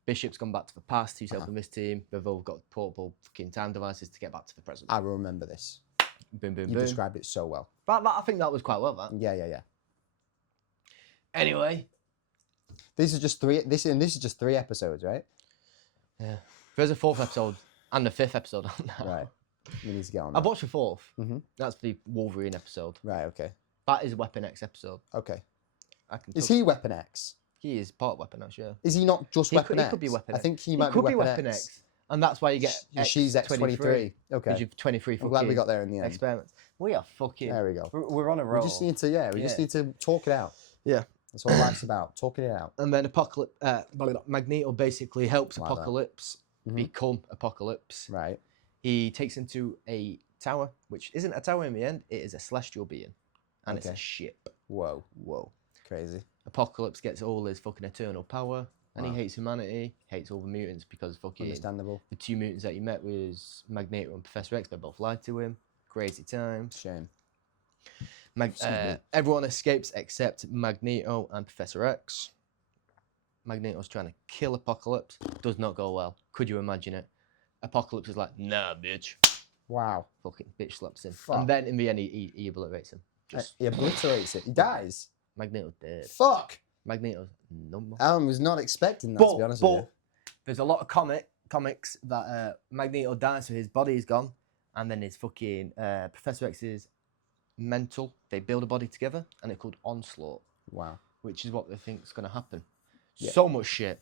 Bishop's gone back to the past, who's Uh-huh. helping this team. They've all got portable fucking time devices to get back to the present. I remember this. Boom, boom, You boom. described it so well. I think that was quite well, that. Yeah. Anyway, This is just 3. This is just 3 episodes, right? there's a 4th episode and the 5th episode on now. Right. We need to get on I that. watched the 4th. Mhm. That's the Wolverine episode. Right. Okay. That is Weapon X episode. Okay. I can Is tell- he Weapon X? He is part Weapon X, yeah. Is he not just He Weapon could- he X? could be Weapon I X. think he He might could be Weapon X. and that's why you get She's X23. Okay. Because you've 23 I'm glad we fucking got there in the end. experiments. We are fucking. There we go. We're on a We roll. just need to, we just Yeah. need to talk it out. Yeah. That's what life's about. Talking it out. And then Magneto basically helps Like that. Apocalypse Mhm. become Apocalypse. Right. He takes him to a tower, which isn't a tower in the end. It is a celestial being, and it's a Okay. ship. Whoa. Whoa. Crazy. Apocalypse gets all his fucking eternal power, and Wow. he hates humanity, hates all the mutants because fucking Understandable. the 2 mutants that he met was Magneto and Professor X. They both lied to him. Crazy times. Shame. Excuse me. Everyone escapes except Magneto and Professor X. Magneto's trying to kill Apocalypse. Does not go well. Could you imagine it? Apocalypse is like, nah, bitch. Wow. Fucking bitch slaps him. Fuck. And then in the end, he obliterates him. Just He obliterates it. He dies. Magneto's dead. Fuck. Magneto's number. Alan was not expecting that, to be honest with you. There's a lot of comics that Magneto dies, so his body is gone, and then his fucking Professor X's mental. They build a body together, and it's called Onslaught, Wow. which is what they think is going to happen. Yeah. So much shit.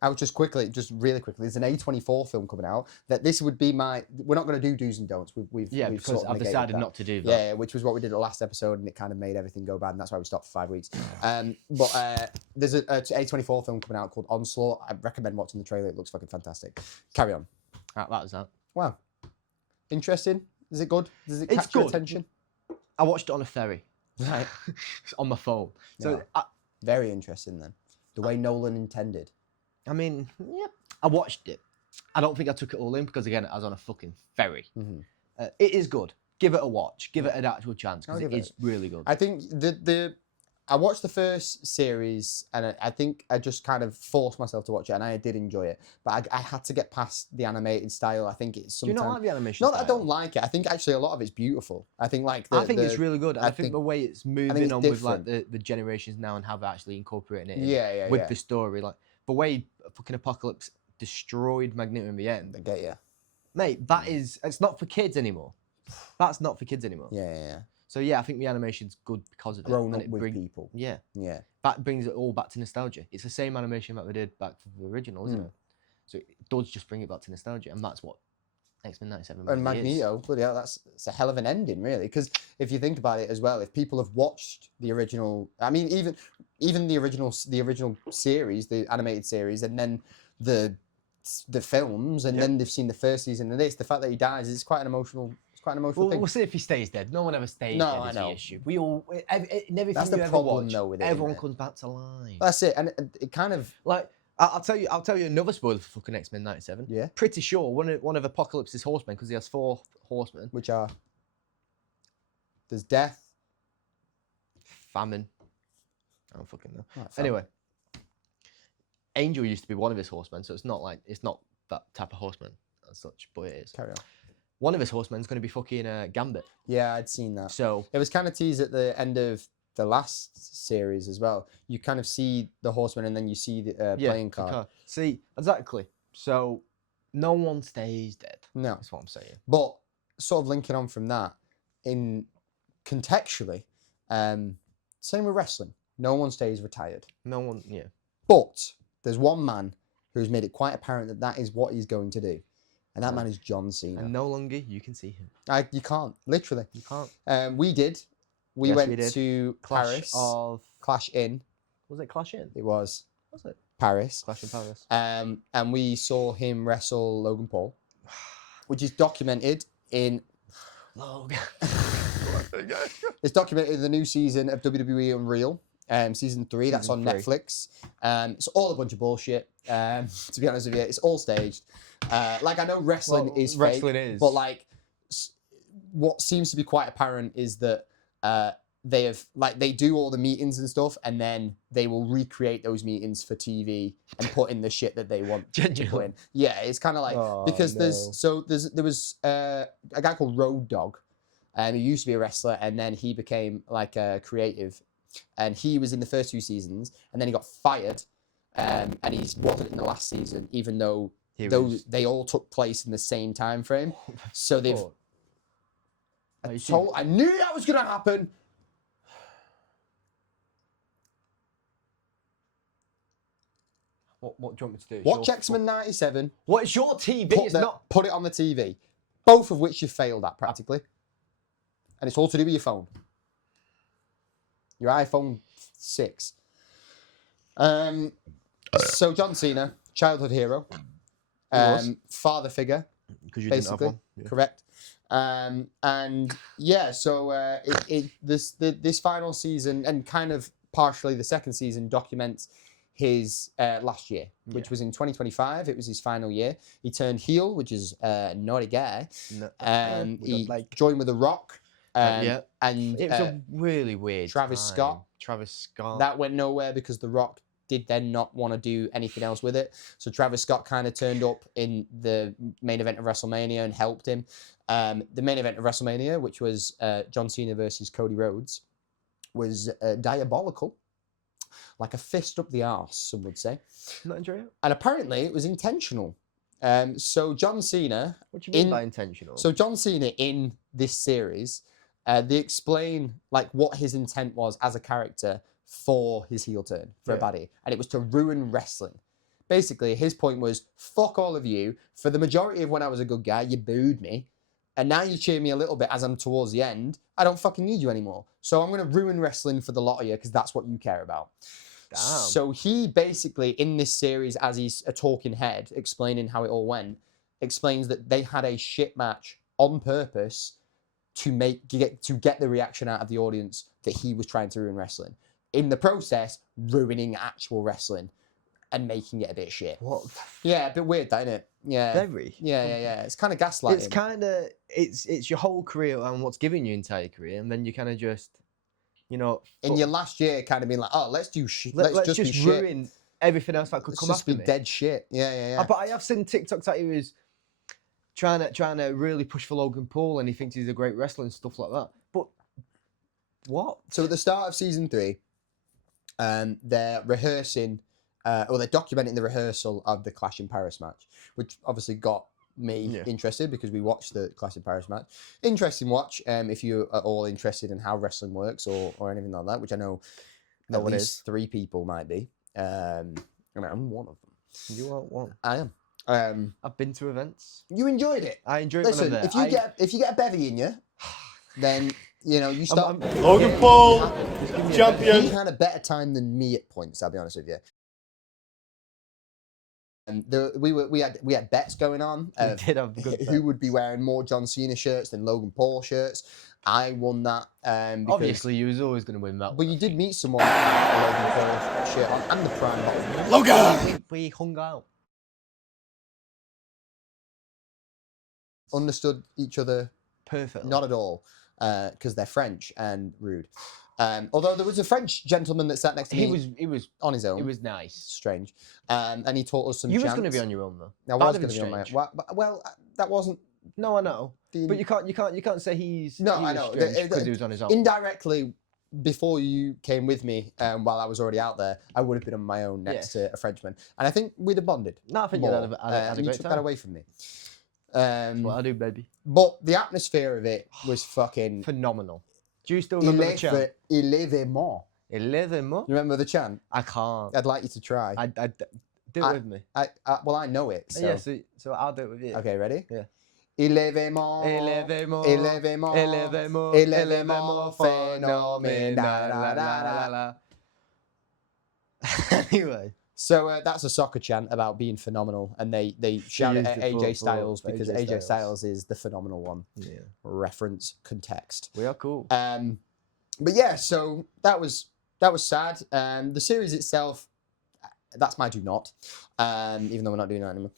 I would just really quickly, there's an A24 film coming out that this would be my. We're not going to do do's and don'ts. We've because sort of I've negated decided that. not to do that. Yeah, which was what we did the last episode, and it kind of made everything go bad, and that's why we stopped for 5 weeks. But there's a A24 film coming out called Onslaught. I recommend watching the trailer. It looks fucking fantastic. Carry on. That was that. Wow. Interesting. Is it good? Does it It's catch your good. attention? I watched it on a ferry. Right. It's on my phone. So, Yeah. Very interesting then. The way Nolan intended. I mean, yeah, I watched it. I don't think I took it all in because, again, I was on a fucking ferry. Mhm. It is good. Give it a watch. Give it an actual chance because I'll it give is really good. I think I watched the first series and I think I just kind of forced myself to watch it and I did enjoy it. But I had to get past the animated style. I think it's Do you sometimes. not like the animation? Not that I style? don't like it. I think actually a lot of it's beautiful. I think like I think it's really good. I think think- the way it's moving it's on with like different. the generations now and how they're actually incorporating it in yeah with the story, like the way fucking Apocalypse destroyed Magneto in the end, I get you. mate. It's not for kids anymore. That's not for kids anymore. Yeah. So yeah, I think the animation's good because of it. Grown and up it with people. Yeah, Yeah. that brings it all back to nostalgia. It's the same animation that they did back for the original, isn't it? So it does just bring it back to nostalgia, and that's what X-Men '97 And really is. Magneto, bloody hell, it's a hell of an ending, really. Because if you think about it as well, if people have watched the original, I mean, even the original series, the animated series, and then the films, and Yep. then they've seen the first season of this, the fact that he dies is quite an emotional. It's quite an emotional thing. We'll see if he stays dead. No one ever stays No, dead. I Is know. the issue. We all in everything That's the you ever problem, watch, though, with it, isn't everyone it? comes back to life. That's it, and it kind of Like I'll tell you another spoiler for fucking X-Men '97. yeah, Pretty sure one of Apocalypse's horsemen, because he has 4 horsemen. which are there's death. Famine. I don't fucking know. Right, fine. Anyway, Angel used to be one of his horsemen, so it's not that type of horseman as such, but it is. Carry on. One of his horsemen is going to be fucking Gambit. Yeah, I'd seen that. So It was kind of teased at the end of the last series as well. You kind of see the horseman and then you see the playing the card. car. See, exactly. So no one stays dead. No, That's what I'm saying. but sort of linking on from that, in contextually, same with wrestling. No one stays retired. No one, yeah. But there's one man who's made it quite apparent that that is what he's going to do. And that Yeah. man is John Cena. And no longer you can see him. You can't, literally. You can't. We did. We Yes, went we did. to Clash Paris. of Clash in. was it Clash in? It was Was it Paris. Clash in Paris? And we saw him wrestle Logan Paul, which is documented in. Logan. It's documented in the new season of WWE Unreal, season 3. That's on Season 3. Netflix. It's all a bunch of bullshit. To be honest with you, it's all staged. Like I know wrestling is fake, wrestling is. but like what seems to be quite apparent is that they do all the meetings and stuff, and then they will recreate those meetings for TV and put in the shit that they want to put Genuinely? in. Yeah, it's kind of like Oh, because no. there was a guy called Road Dogg, and he used to be a wrestler, and then he became like a creative, and he was in the first 2 seasons, and then he got fired, and he wasn't in the last season, even though they all took place in the same time frame. So they've Oh. Oh, you see- I knew that was gonna happen. What do you want me to do? It's Watch your X-Men 97. What is your TV? It's not. Put it on the TV. Both of which you failed at practically. And it's all to do with your phone. Your iPhone 6. So John Cena, childhood hero. was. Father figure, Because you didn't have basically. one. Yeah. Correct. And yeah, so this final season and kind of partially the second season documents his last year, which Yeah. was in 2025. It was his final year. He turned heel, which is naughty guy. No, we He got, like, joined with The Rock. yeah. And It was a really weird. Travis time. Scott. Travis Scott. that went nowhere because The Rock did then not want to do anything else with it. So Travis Scott kind of turned up in the main event of WrestleMania and helped him. The main event of WrestleMania, which was John Cena versus Cody Rhodes, was diabolical. Like a fist up the arse, some would say. Not enjoying it. And apparently it was intentional. So John Cena... What do you mean by intentional? So John Cena in this series, they explain like what his intent was as a character for his heel turn, for a baddie. And it was to ruin wrestling. Basically, his point was, fuck all of you. For the majority of when I was a good guy, you booed me. And now you cheer me a little bit as I'm towards the end. I don't fucking need you anymore. So I'm going to ruin wrestling for the lot of you because that's what you care about. Damn. So he basically, in this series, as he's a talking head, explaining how it all went, explains that they had a shit match on purpose to get the reaction out of the audience that he was trying to ruin wrestling. In the process, ruining actual wrestling and making it a bit shit. What? Yeah, a bit weird, that, isn't it? Yeah. Very. Yeah. It's kind of gaslighting. It's kind of it's your whole career and what's giving you entire career, and then you kind of just, in your last year, kind of being like, oh, let's do shit. let's just just be ruin shit. everything else that could Let's come just after be me. dead shit. Yeah. But I have seen TikToks that he was trying to really push for Logan Paul, and he thinks he's a great wrestler and stuff like that. But what? So at the start of season 3, they're rehearsing, or they're documenting the rehearsal of the Clash in Paris match, which obviously got me interested because we watched the Clash in Paris match. Interesting watch, if you are all interested in how wrestling works or anything like that, which I know No at one least 3 people might be. And I'm one of them. You aren't one. I am. I've been to events. You enjoyed it. I enjoy it Listen, when I'm if there. you get a bevy in you, then you start. Logan Paul, Just give me a champion. He had a better time than me at points. I'll be honest with you. And we had bets going on. We did have good Who would bets. be wearing more John Cena shirts than Logan Paul shirts? I won that. Because, Obviously, you was always going to win that. but you did meet someone with a Logan Paul shirt on and the Prime bottle. Logan! We hung out. Understood each other Perfectly. not at all because they're French and rude. Although there was a French gentleman that sat next to me. He was on his own. It was nice. Strange. And he taught us some You chants. was going to be on your own though. I was That'd going have to be on my been own. Well, that wasn't No, I know. the... But you can't say he's No, he I was know. strange because he was on his own. Indirectly, before you came with me, while I was already out there, I would have been on my own next to a Frenchman. And I think we'd have bonded. No, I think more. you had a And you great took time. that away from me. That's what I do, baby. But the atmosphere of it was fucking... Phenomenal. Do you still remember the chant? Élévement. 11 more? You remember the chant? I can't. I'd like you to try. I do it with me. Well, I know it. So. Yeah, so I'll do it with you. Okay, ready? Yeah. Élévement. Élévement. Élévement. Élévement. Élévement phénoménal. Anyway. So that's a soccer chant about being phenomenal, and they shout it used at it for AJ Styles AJ because AJ Styles. Styles is the phenomenal one. Yeah. Reference context. We are cool. But yeah, so that was sad. The series itself, that's my do not. Even though we're not doing that anymore.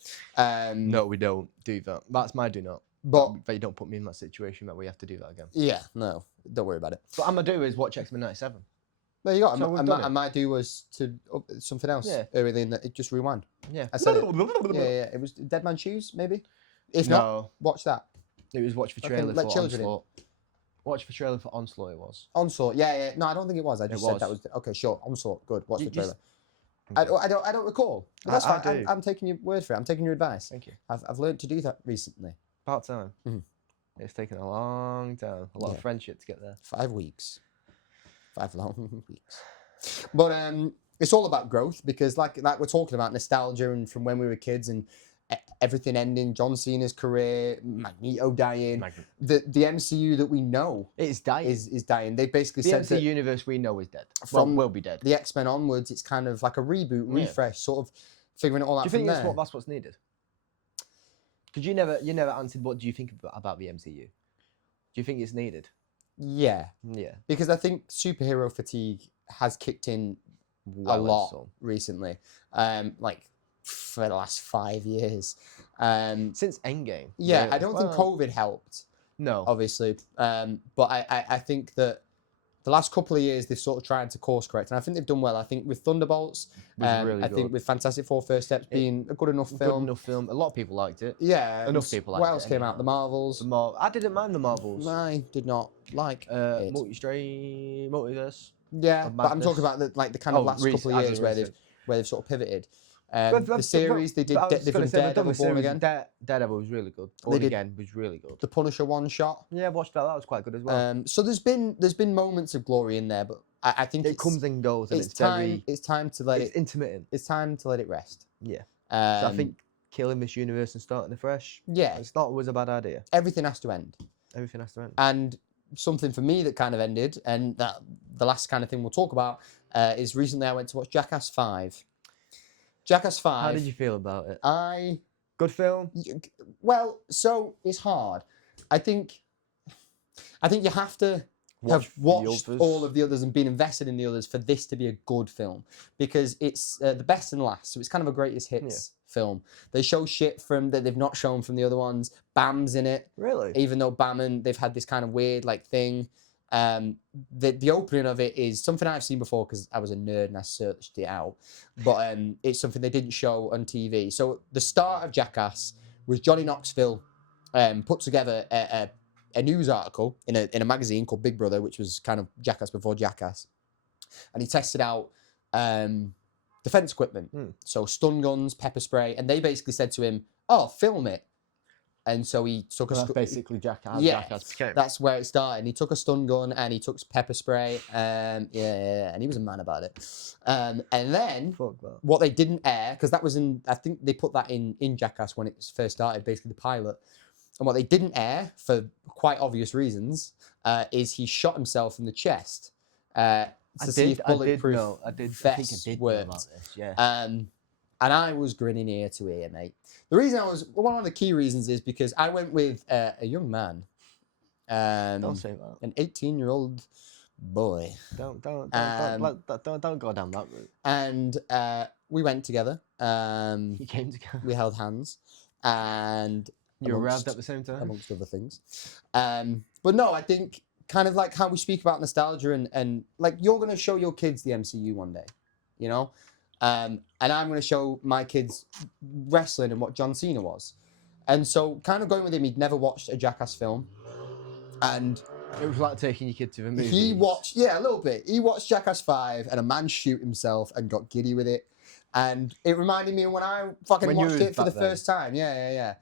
No, we don't do that. That's my do not. But They don't put me in that situation that we have to do that again. yeah, no, don't worry about it. What I'm going to do is watch X-Men 97. There you go. So we've done it. And my do was to something else. Yeah. Earlier in it just rewind. Yeah. I said it. Yeah. It was Dead Man Shoes, maybe. If not, No, watch that. it was watch for Okay, trailer let for children in. Onslaught. Watch for trailer for Onslaught it was. Onslaught. Yeah. No, I don't think it was. I just said was. that was okay. Sure. Onslaught. Good. Watch You the trailer. just- I don't recall. But that's I fine. do. I'm taking your word for it. I'm taking your advice. Thank you. I've learned to do that recently. About time. Mhm. It's taken a long time. A lot Yeah. of friendship to get there. 5 weeks. 5 long weeks. But it's all about growth because like we're talking about nostalgia and from when we were kids and everything ending, John Cena's career, Magneto dying, the MCU that we know It's dying. is dying. They basically The said MC that universe we know is dead. From will be dead. the X-Men onwards, it's kind of like a reboot, Yeah. refresh, sort of figuring it all out Do you from think there. that's what's needed? Because you never answered what do you think about the MCU? Do you think it's needed? Yeah, Yeah. because I think superhero fatigue has kicked in Well a and lot some. recently, like for the last 5 years. Since Endgame. Yeah, I don't think COVID helped, No. obviously, but I think that The last couple of years, they've sort of tried to course correct, and I think they've done well. I think with Thunderbolts, really I think good. with Fantastic Four: First Steps being a good enough Good film. enough film. A lot of people liked it. Yeah, Enough people liked What it. else came out? The Marvels. I didn't mind the Marvels. I did not like it. Multiverse. Yeah, of but I'm talking Madness. about the kind of last couple of as years in where recent. they've sort of pivoted. But- The series they did, but I was they've gonna done say, they've done Daredevil, the Born series. Again. Daredevil was really good. They Born did- Again was really good. The Punisher one shot. Yeah, I watched that. That was quite good as well. So there's been moments of glory in there, but I think It comes and goes, and it's it's time. very. It's time to let It's it. intermittent. It's time to let it rest. Yeah. Um, So I think killing this universe and starting afresh. yeah, It's not always a bad idea. everything has to end. Everything has to end. And something for me that kind of ended, and that the last kind of thing we'll talk about is recently I went to watch Jackass 5. Jackass 5. How did you feel about it? I Good film. well, so it's hard. I think you have to have watched all of the others and been invested in the others for this to be a good film, because it's the best and last. So it's kind of a greatest hits film. They show shit from that they've not shown from the other ones. Bam's in it, Really? even though Bam and they've had this kind of weird like thing. The opening of it is something I've seen before because I was a nerd and I searched it out, but it's something they didn't show on TV. So the start of Jackass was Johnny Knoxville put together a news article in a magazine called Big Brother, which was kind of Jackass before Jackass, and he tested out defense equipment, so stun guns, pepper spray, and they basically said to him, "Oh, film it." And so he took That's basically Jackass. Yeah, Jackass became. that's where it started. He took a stun gun and he took pepper spray. And he was a man about it. And then Fuck that. what they didn't air, because that was I think they put that in Jackass when it first started, basically the pilot. And what they didn't air, for quite obvious reasons, is he shot himself in the chest to see if bulletproof I think I vests did know worked. about this. Yeah. And I was grinning ear to ear, mate. The reason one of the key reasons is because I went with a young man, Don't say that. an 18-year-old boy, Don't go down that route. and we went together. You came together. We held hands, and You arrived amongst- at the same time. amongst other things. But no, I think kind of like how we speak about nostalgia and like you're going to show your kids the MCU one day, you know? And I'm going to show my kids wrestling and what John Cena was. And so kind of going with him, he'd never watched a Jackass film. And It was like taking your kid to the movies. he watched, yeah, a little bit. He watched Jackass 5 and a man shoot himself and got giddy with it. And it reminded me of when I fucking When you watched was it for the back then. first time. Yeah.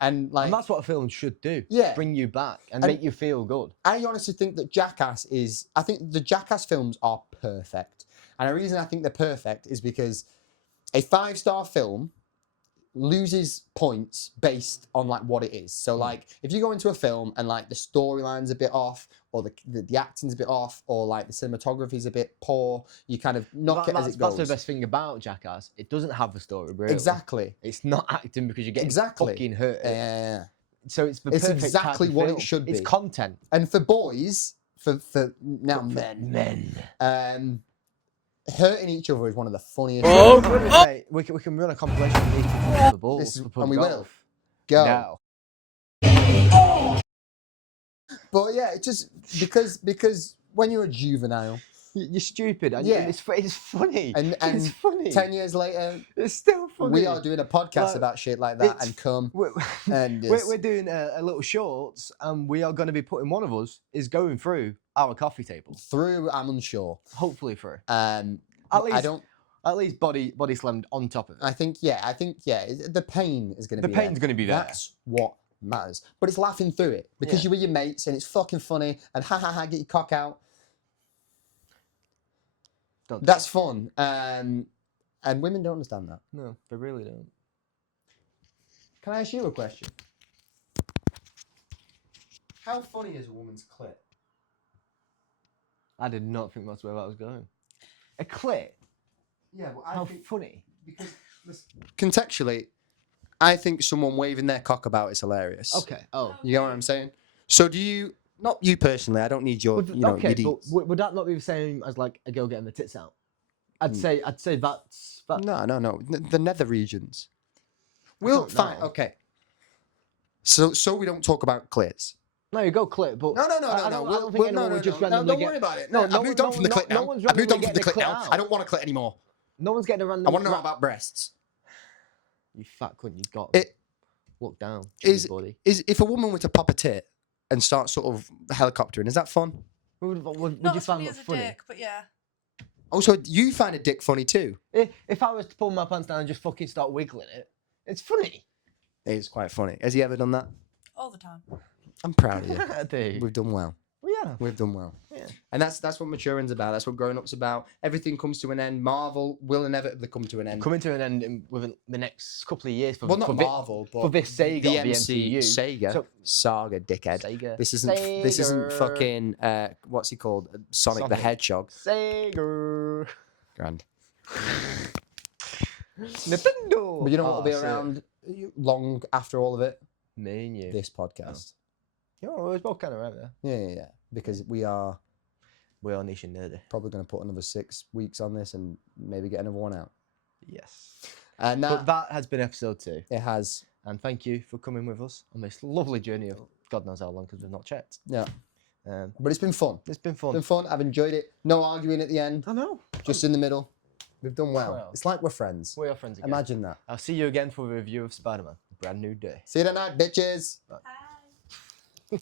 And like, And that's what a film should do. Yeah. Bring you back and And- make you feel good. I honestly think that I think the Jackass films are perfect. And the reason I think they're perfect is because a 5-star film loses points based on like what it is. So like if you go into a film and like the storyline's a bit off or the acting's a bit off or like the cinematography's a bit poor, you kind of knock it as it goes. That's the best thing about Jackass. It doesn't have a story, really. Exactly. It's not acting because you're getting Exactly. fucking hurt. Yeah. So it's the It's perfect exactly type of what it film. should It's be. content. And for boys, for now men, hurting each other is one of the funniest. Mate, we can run a compilation of these people on the balls. This is- for pub and we will. golf. Go. Now. But yeah, it's just because when you're a juvenile, You're stupid. And Yeah. it's funny. and it's funny. 10 years later, It's still funny. we are doing a podcast Like, about shit like that it's- and come We're, and we're doing a little shorts, and we are going to be putting one of us is going through our coffee table. through. I'm unsure. Hopefully through. At least- I don't. At least body slammed on top of it. I think yeah. The pain is going to The be. pain's there. going to be there. That's what matters. But it's laughing through it because Yeah. you're with your mates and it's fucking funny and ha ha ha, get your cock out. Don't do That's fun. And women don't understand that. that. No, they really don't. Can I ask you a question? How funny is a woman's clit? I did not think that's where that was going. A clit? Yeah, well, How funny. because contextually, I think someone waving their cock about is hilarious. Okay. Oh. You get what I'm saying? So do you? Not you personally. I don't need your. Would, your okay, but deeds. would that not be the same as like a girl getting the tits out? I'd say that's that. No. The nether regions. We'll don't fine. know. Okay. So we don't talk about clits. No, you go clip, but No. I don't think anyone would just randomly don't get. worry about it. No, I've moved on from the clip now. no one's I've moved on randomly from the getting a clip clip now. out. I don't want a clip anymore. No one's getting a random. I want to know about breasts. You fat cunt, you got. It- Look down, is- buddy. Is if a woman were to pop a tit and start sort of helicoptering, is that fun? Would Not you as find funny that as a funny? dick, but yeah. Also, you find a dick funny too. If I was to pull my pants down and just fucking start wiggling it, it's funny. It's quite funny. Has he ever done that? All the time. I'm proud of you. Dude. We've done well. Yeah. We've done well. Yeah. And that's what maturing's about. That's what growing up's about. Everything comes to an end. Marvel will inevitably come to an end. Coming to an end within the next couple of years for Well, not for Marvel, but for this Sega the or the MC MCU. Sega So- saga, dickhead. Sega. This isn't Sega. fucking what's he called? Sonic the Sonic. Hedgehog. Sega. Grand. Nintendo. But you know what will be Oh, sick. around long after all of it? Me and you. This podcast. You know, we're both kind of right there. Yeah. Because we are We're all niche and nerdy. probably going to put another 6 weeks on this and maybe get another one out. Yes. And But that has been episode 2. it has. And thank you for coming with us on this lovely journey of God knows how long because we've not checked. Yeah. Um, But it's been fun. it's been It's fun. been fun. I've enjoyed it. No arguing at the end. I know. Just in the middle. We've done well. Well. It's like we're friends. We are friends again. Imagine that. I'll see you again for a review of Spider-Man. Brand new day. See you tonight, bitches. Bye.